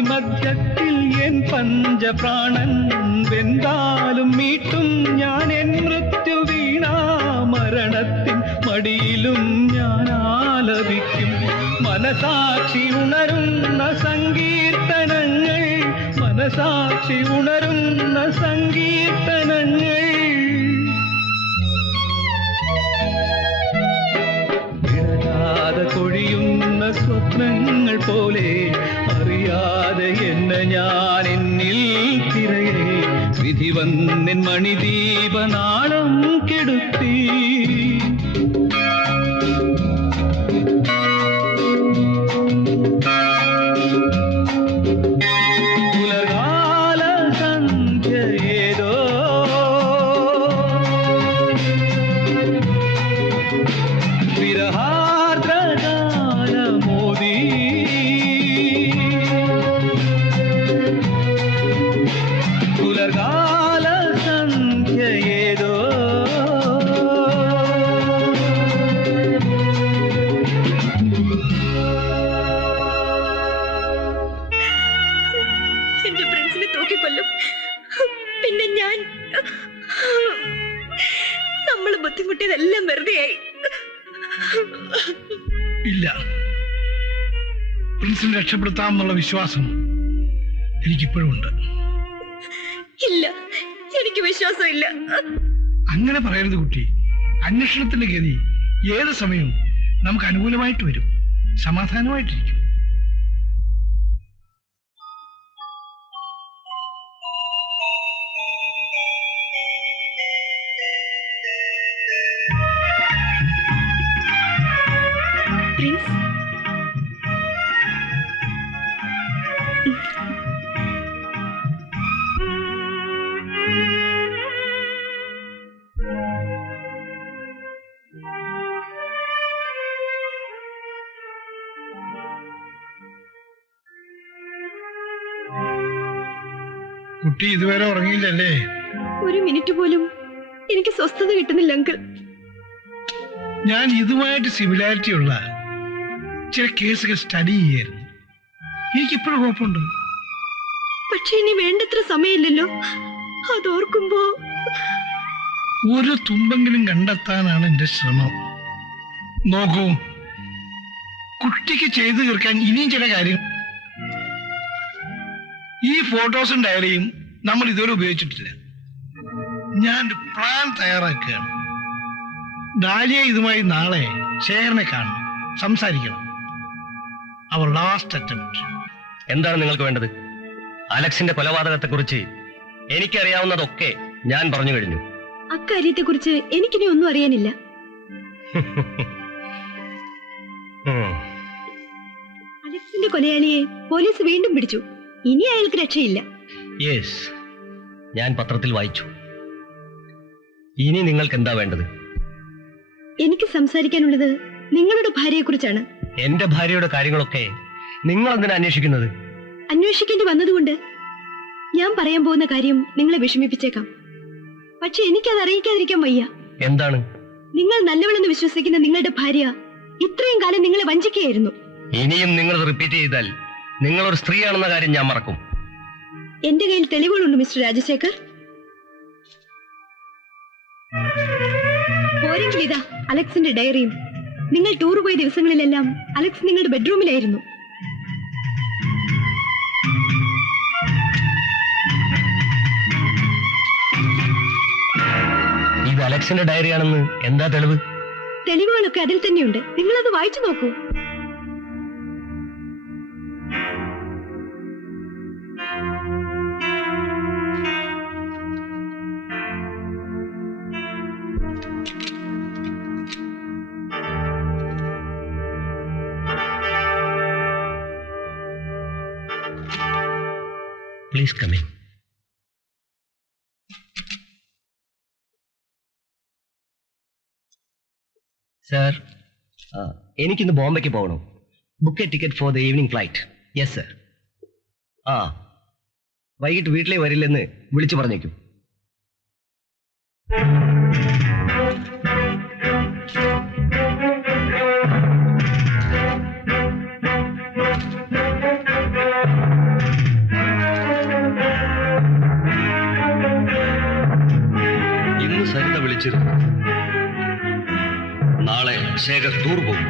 മധ്യത്തിൽ എൻ പഞ്ചപ്രാണൻ വെന്താലും മീട്ടും ഞാൻ എൻ മൃത്യു വീണാ മരണത്തിൻ മടിയിലും ഞാൻ ആലപിക്കും മനസാക്ഷി ഉണരുന്ന സങ്കീർത്തനങ്ങൾ മനസാക്ഷി ഉണരുന്ന സങ്കീർത്തനങ്ങൾ വിടരാതെ കൊഴിയുന്ന സ്വപ്നങ്ങൾ പോലെ അറിയാതെ എന്നെ ഞാൻ എന്നിൽ തിരയെ വിധി വന്നിൻ മണിദീപനാളം കെടുത്തി പുലർകാല സന്ധ്യ ഏതോ വിരഹാർദ്രകാലമോദി പുലർകാല സന്ധ്യ ഏതോ എന്റെ ഫ്രണ്ട്സിനെ തൂക്കിക്കൊല്ലും. പിന്നെ ഞാൻ നമ്മൾ ബുദ്ധിമുട്ടിയതെല്ലാം വെറുതെയായി. ഇല്ല, പ്രിൻസിനെ രക്ഷപ്പെടുത്താമെന്നുള്ള വിശ്വാസം എനിക്കിപ്പോഴും ഉണ്ട്. ഇല്ല, എനിക്ക് വിശ്വാസമില്ല. അങ്ങനെ പറയരുത് കുട്ടി. അന്വേഷണത്തിന്റെ ഗതി ഏത് സമയവും നമുക്ക് അനുകൂലമായിട്ട് വരും. സമാധാനമായിട്ടിരിക്കും. പ്രിൻസ്, കുട്ടി ഇതുവരെ ഉറങ്ങിയില്ലല്ലേ? ഒരു മിനിറ്റ് പോലും എനിക്ക് സ്വസ്ഥത കിട്ടുന്നില്ല അങ്കിൾ. ഞാൻ ഇതുമായിട്ട് സിമിലാരിറ്റി ഉള്ള ചില കേസുകൾ സ്റ്റഡി ചെയ്യായിരുന്നു. എനിക്കിപ്പോഴും കുഴപ്പമുണ്ട്. പക്ഷെ ഇനി വേണ്ടത്ര സമയമില്ലല്ലോ. അതോർക്കുമ്പോ ഒരു തുമ്പെങ്കിലും കണ്ടെത്താനാണ് എന്റെ ശ്രമം. നോക്കൂ, കുട്ടിക്ക് ചെയ്തു തീർക്കാൻ ഇനിയും ചില കാര്യം. ഈ ഫോട്ടോസും ഡയറിയും നമ്മൾ ഇതുവരെ ഉപയോഗിച്ചിട്ടില്ല. ഞാൻ ഒരു പ്ലാൻ തയ്യാറാക്കുകയാണ്. ഡാലിയ ഇതുമായി നാളെ ശേഖരനെ കാണണം, സംസാരിക്കണം. അവർ ലാസ്റ്റ് അറ്റംപ്റ്റ്. എന്താണ് നിങ്ങൾക്ക് വേണ്ടത്? അലക്സിന്റെ കൊലപാതകത്തെക്കുറിച്ച് എനിക്കറിയാവുന്നതൊക്കെ ഞാൻ പറഞ്ഞു കഴിഞ്ഞു. അക്കാര്യത്തെക്കുറിച്ച് എനിക്കിനി ഒന്നും അറിയാനില്ല. അലക്സിന്റെ കൊലയാളിയെ പോലീസ് വീണ്ടും പിടിച്ചു. ഇനി അയാൾക്ക് രക്ഷയില്ല. യെസ്, ഞാൻ പത്രത്തിൽ വായിച്ചു. ഇനി നിങ്ങൾക്ക് എന്താ വേണ്ടത്? എനിക്ക് സംസാരിക്കാനുള്ളത് നിങ്ങളുടെ ഭാര്യയെക്കുറിച്ചാണ്. എന്റെ ഭാര്യയുടെ കാര്യങ്ങളൊക്കെ നിങ്ങൾ എന്തിനാ അന്വേഷിക്കുന്നത്? അന്വേഷിക്കേണ്ടി വന്നതുകൊണ്ട്. ഞാൻ പറയാൻ പോകുന്ന കാര്യം നിങ്ങളെ വിഷമിപ്പിച്ചേക്കാം. പക്ഷെ എനിക്കത് അറിയിക്കാതിരിക്കാൻ വയ്യ. എന്താണ്? നിങ്ങൾ നല്ലവളെന്ന് വിശ്വസിക്കുന്ന നിങ്ങളുടെ ഭാര്യ ഇത്രയും കാലം നിങ്ങളെ വഞ്ചിക്കുകയായിരുന്നു. ഇനിയും നിങ്ങൾ റിപ്പീറ്റ് ചെയ്താൽ നിങ്ങളൊരു സ്ത്രീയാണെന്ന കാര്യം ഞാൻ മറക്കും. എന്റെ കയ്യിൽ തെളിവുകളുണ്ട് മിസ്റ്റർ രാജശേഖർ. പോരെങ്കിൽ ഇതാ അലക്സിന്റെ ഡയറിയും. നിങ്ങൾ ടൂർ പോയ ദിവസങ്ങളിലെല്ലാം അലക്സ് നിങ്ങളുടെ ബെഡ്റൂമിലായിരുന്നു. ഇത് അലക്സിന്റെ ഡയറിയാണെന്ന് എന്താ തെളിവ്? തെളിവുകളൊക്കെ അതിൽ തന്നെയുണ്ട്. നിങ്ങളത് വായിച്ചു നോക്കൂ. Please come in. സർ, എനിക്കിന്ന് ബോംബെക്ക് പോകണം. Book A ticket for the evening flight. Yes sir. വൈകിട്ട് വീട്ടിലേക്ക് വരില്ലെന്ന് വിളിച്ചു പറഞ്ഞേക്കും. ഇന്ന് സരിത വിളിച്ചിരുന്നു. നാളെ ശേഖർ ടൂർ പോകും.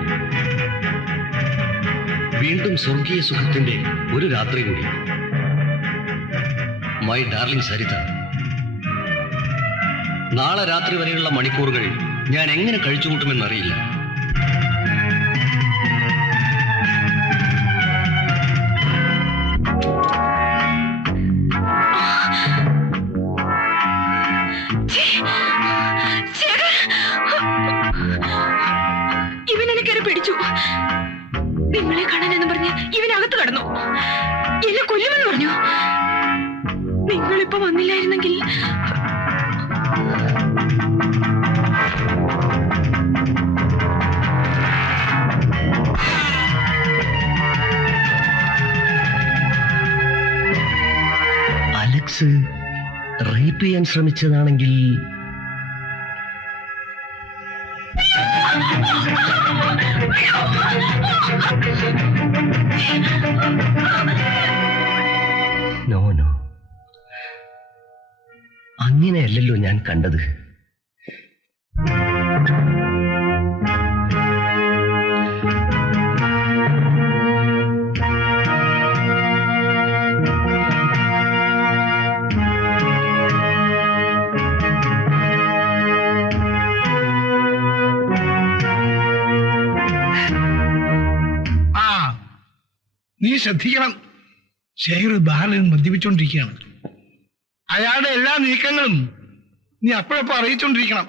വീണ്ടും സ്വർഗീയ സുഖത്തിന്റെ ഒരു രാത്രി കൂടി. മൈ ഡാർലിംഗ് സരിത, നാളെ രാത്രി വരെയുള്ള മണിക്കൂറുകൾ ഞാൻ എങ്ങനെ കഴിച്ചുകൂട്ടുമെന്നറിയില്ല. ഇവനെന്നെ കയറി പിടിച്ചു. നിങ്ങളെ കാണാനെന്ന് പറഞ്ഞ് ഇവനകത്ത് കടന്നു. എന്നെ കൊല്ലുമെന്ന് പറഞ്ഞു. പറഞ്ഞു. നിങ്ങളിപ്പോ വന്നില്ലായിരുന്നെങ്കിൽ അലക്സ് റേപ്പ് ചെയ്യാൻ ശ്രമിച്ചതാണെങ്കിൽ നോ നോ, അങ്ങനെയല്ലല്ലോ ഞാൻ കണ്ടത്. നീ ശ്രദ്ധിക്കണം, ശേഖർ ബാറിൽ നിന്ന് മദ്യപിച്ചുകൊണ്ടിരിക്കുകയാണ്. അയാളുടെ എല്ലാ നീക്കങ്ങളും നീ അപ്പോഴപ്പോൾ അറിയിച്ചുകൊണ്ടിരിക്കണം.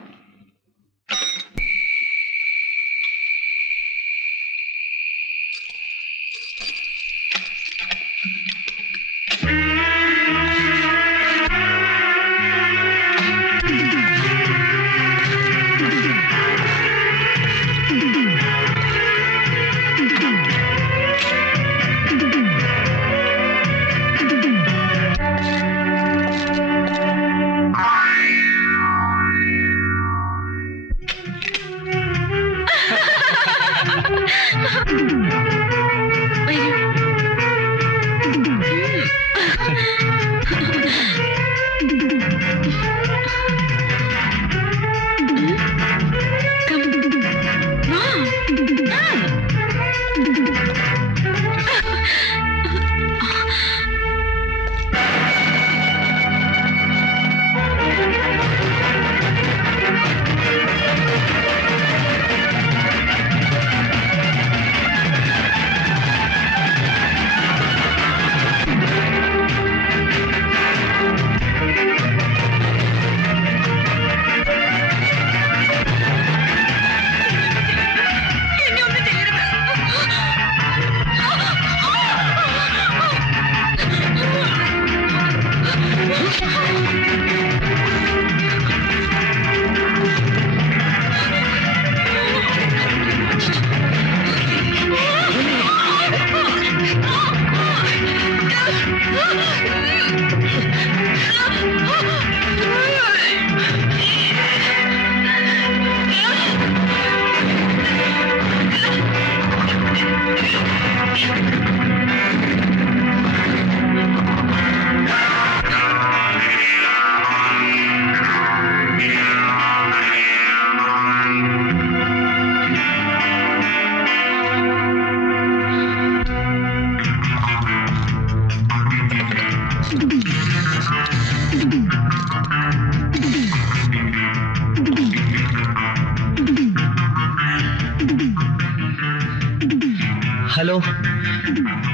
Hello,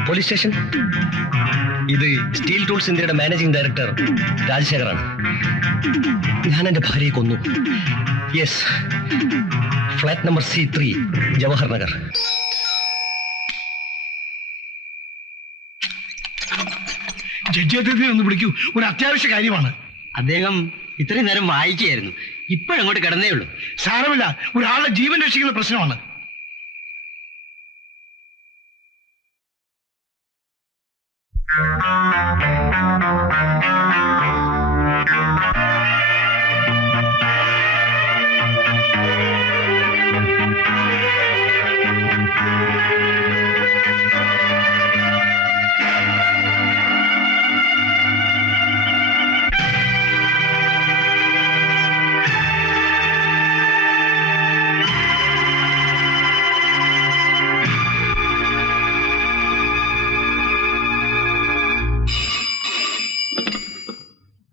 police station. ഇത് Steel Tools India managing director രാജശേഖറാണ്. ഞാൻ എൻ്റെ ഭാര്യയെ കൊന്നു. Yes, flat number C3, Jawahar Nagar. Judge അദ്ദേഹത്തെ ഒന്ന് വിളിക്കൂ, ഒരു അത്യാവശ്യ കാര്യമാണ്. അദ്ദേഹം ഇത്രയും നേരം വായിക്കുകയായിരുന്നു, ഇപ്പോഴങ്ങോട്ട് കിടന്നേ ഉള്ളൂ. സാരമില്ല, ഒരാളുടെ ജീവൻ രക്ഷിക്കുന്ന പ്രശ്നമാണ്.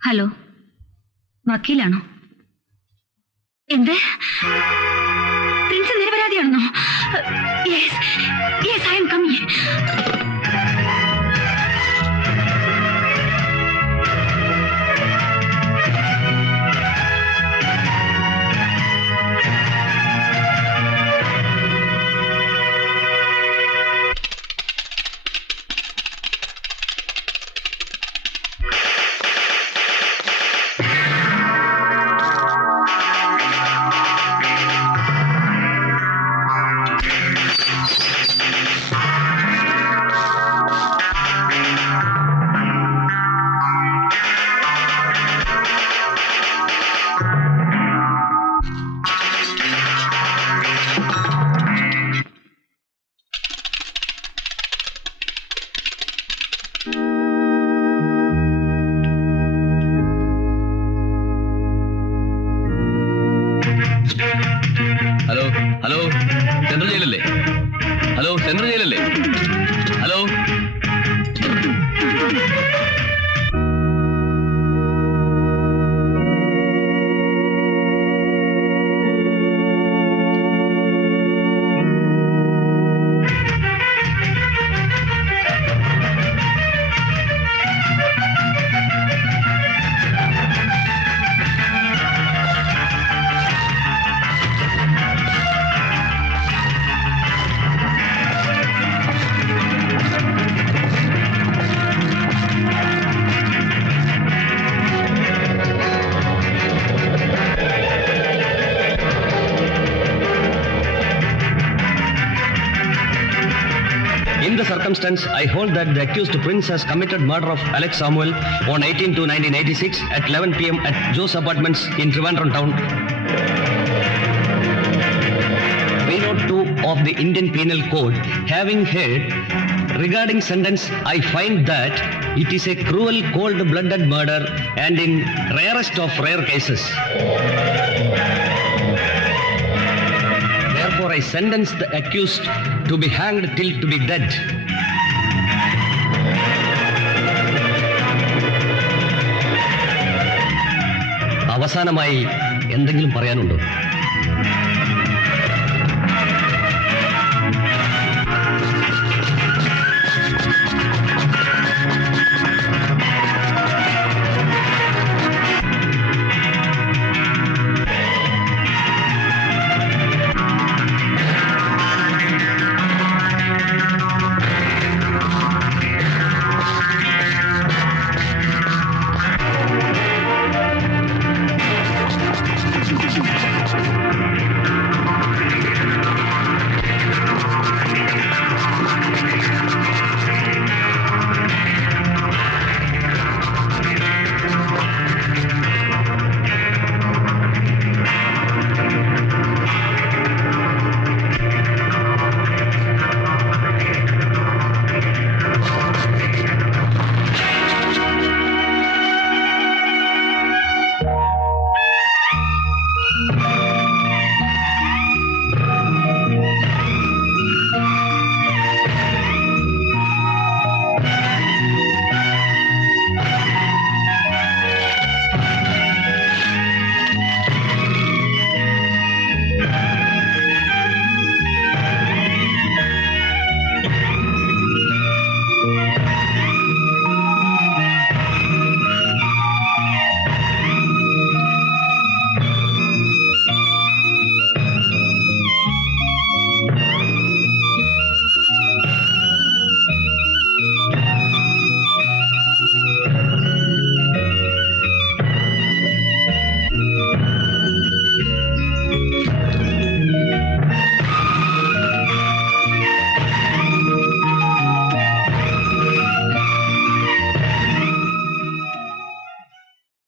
ഹലോ, വക്കീലാണോ? എന്ത്? പ്രിൻസ് നിരപരാധിയാണെന്നോ? Yes yes, I'm coming. circumstance, I hold that the accused Prince has committed murder of Alex Samuel on 18/2/1986 at 11 p.m. at Joe's Apartments in Trivandrum town. 302 of the Indian Penal Code. Having heard regarding sentence, I find that it is a cruel, cold-blooded murder and in rarest of rare cases. Therefore, I sentence the accused to be hanged till to be dead. അവസാനമായി എന്തെങ്കിലും പറയാനുണ്ടോ?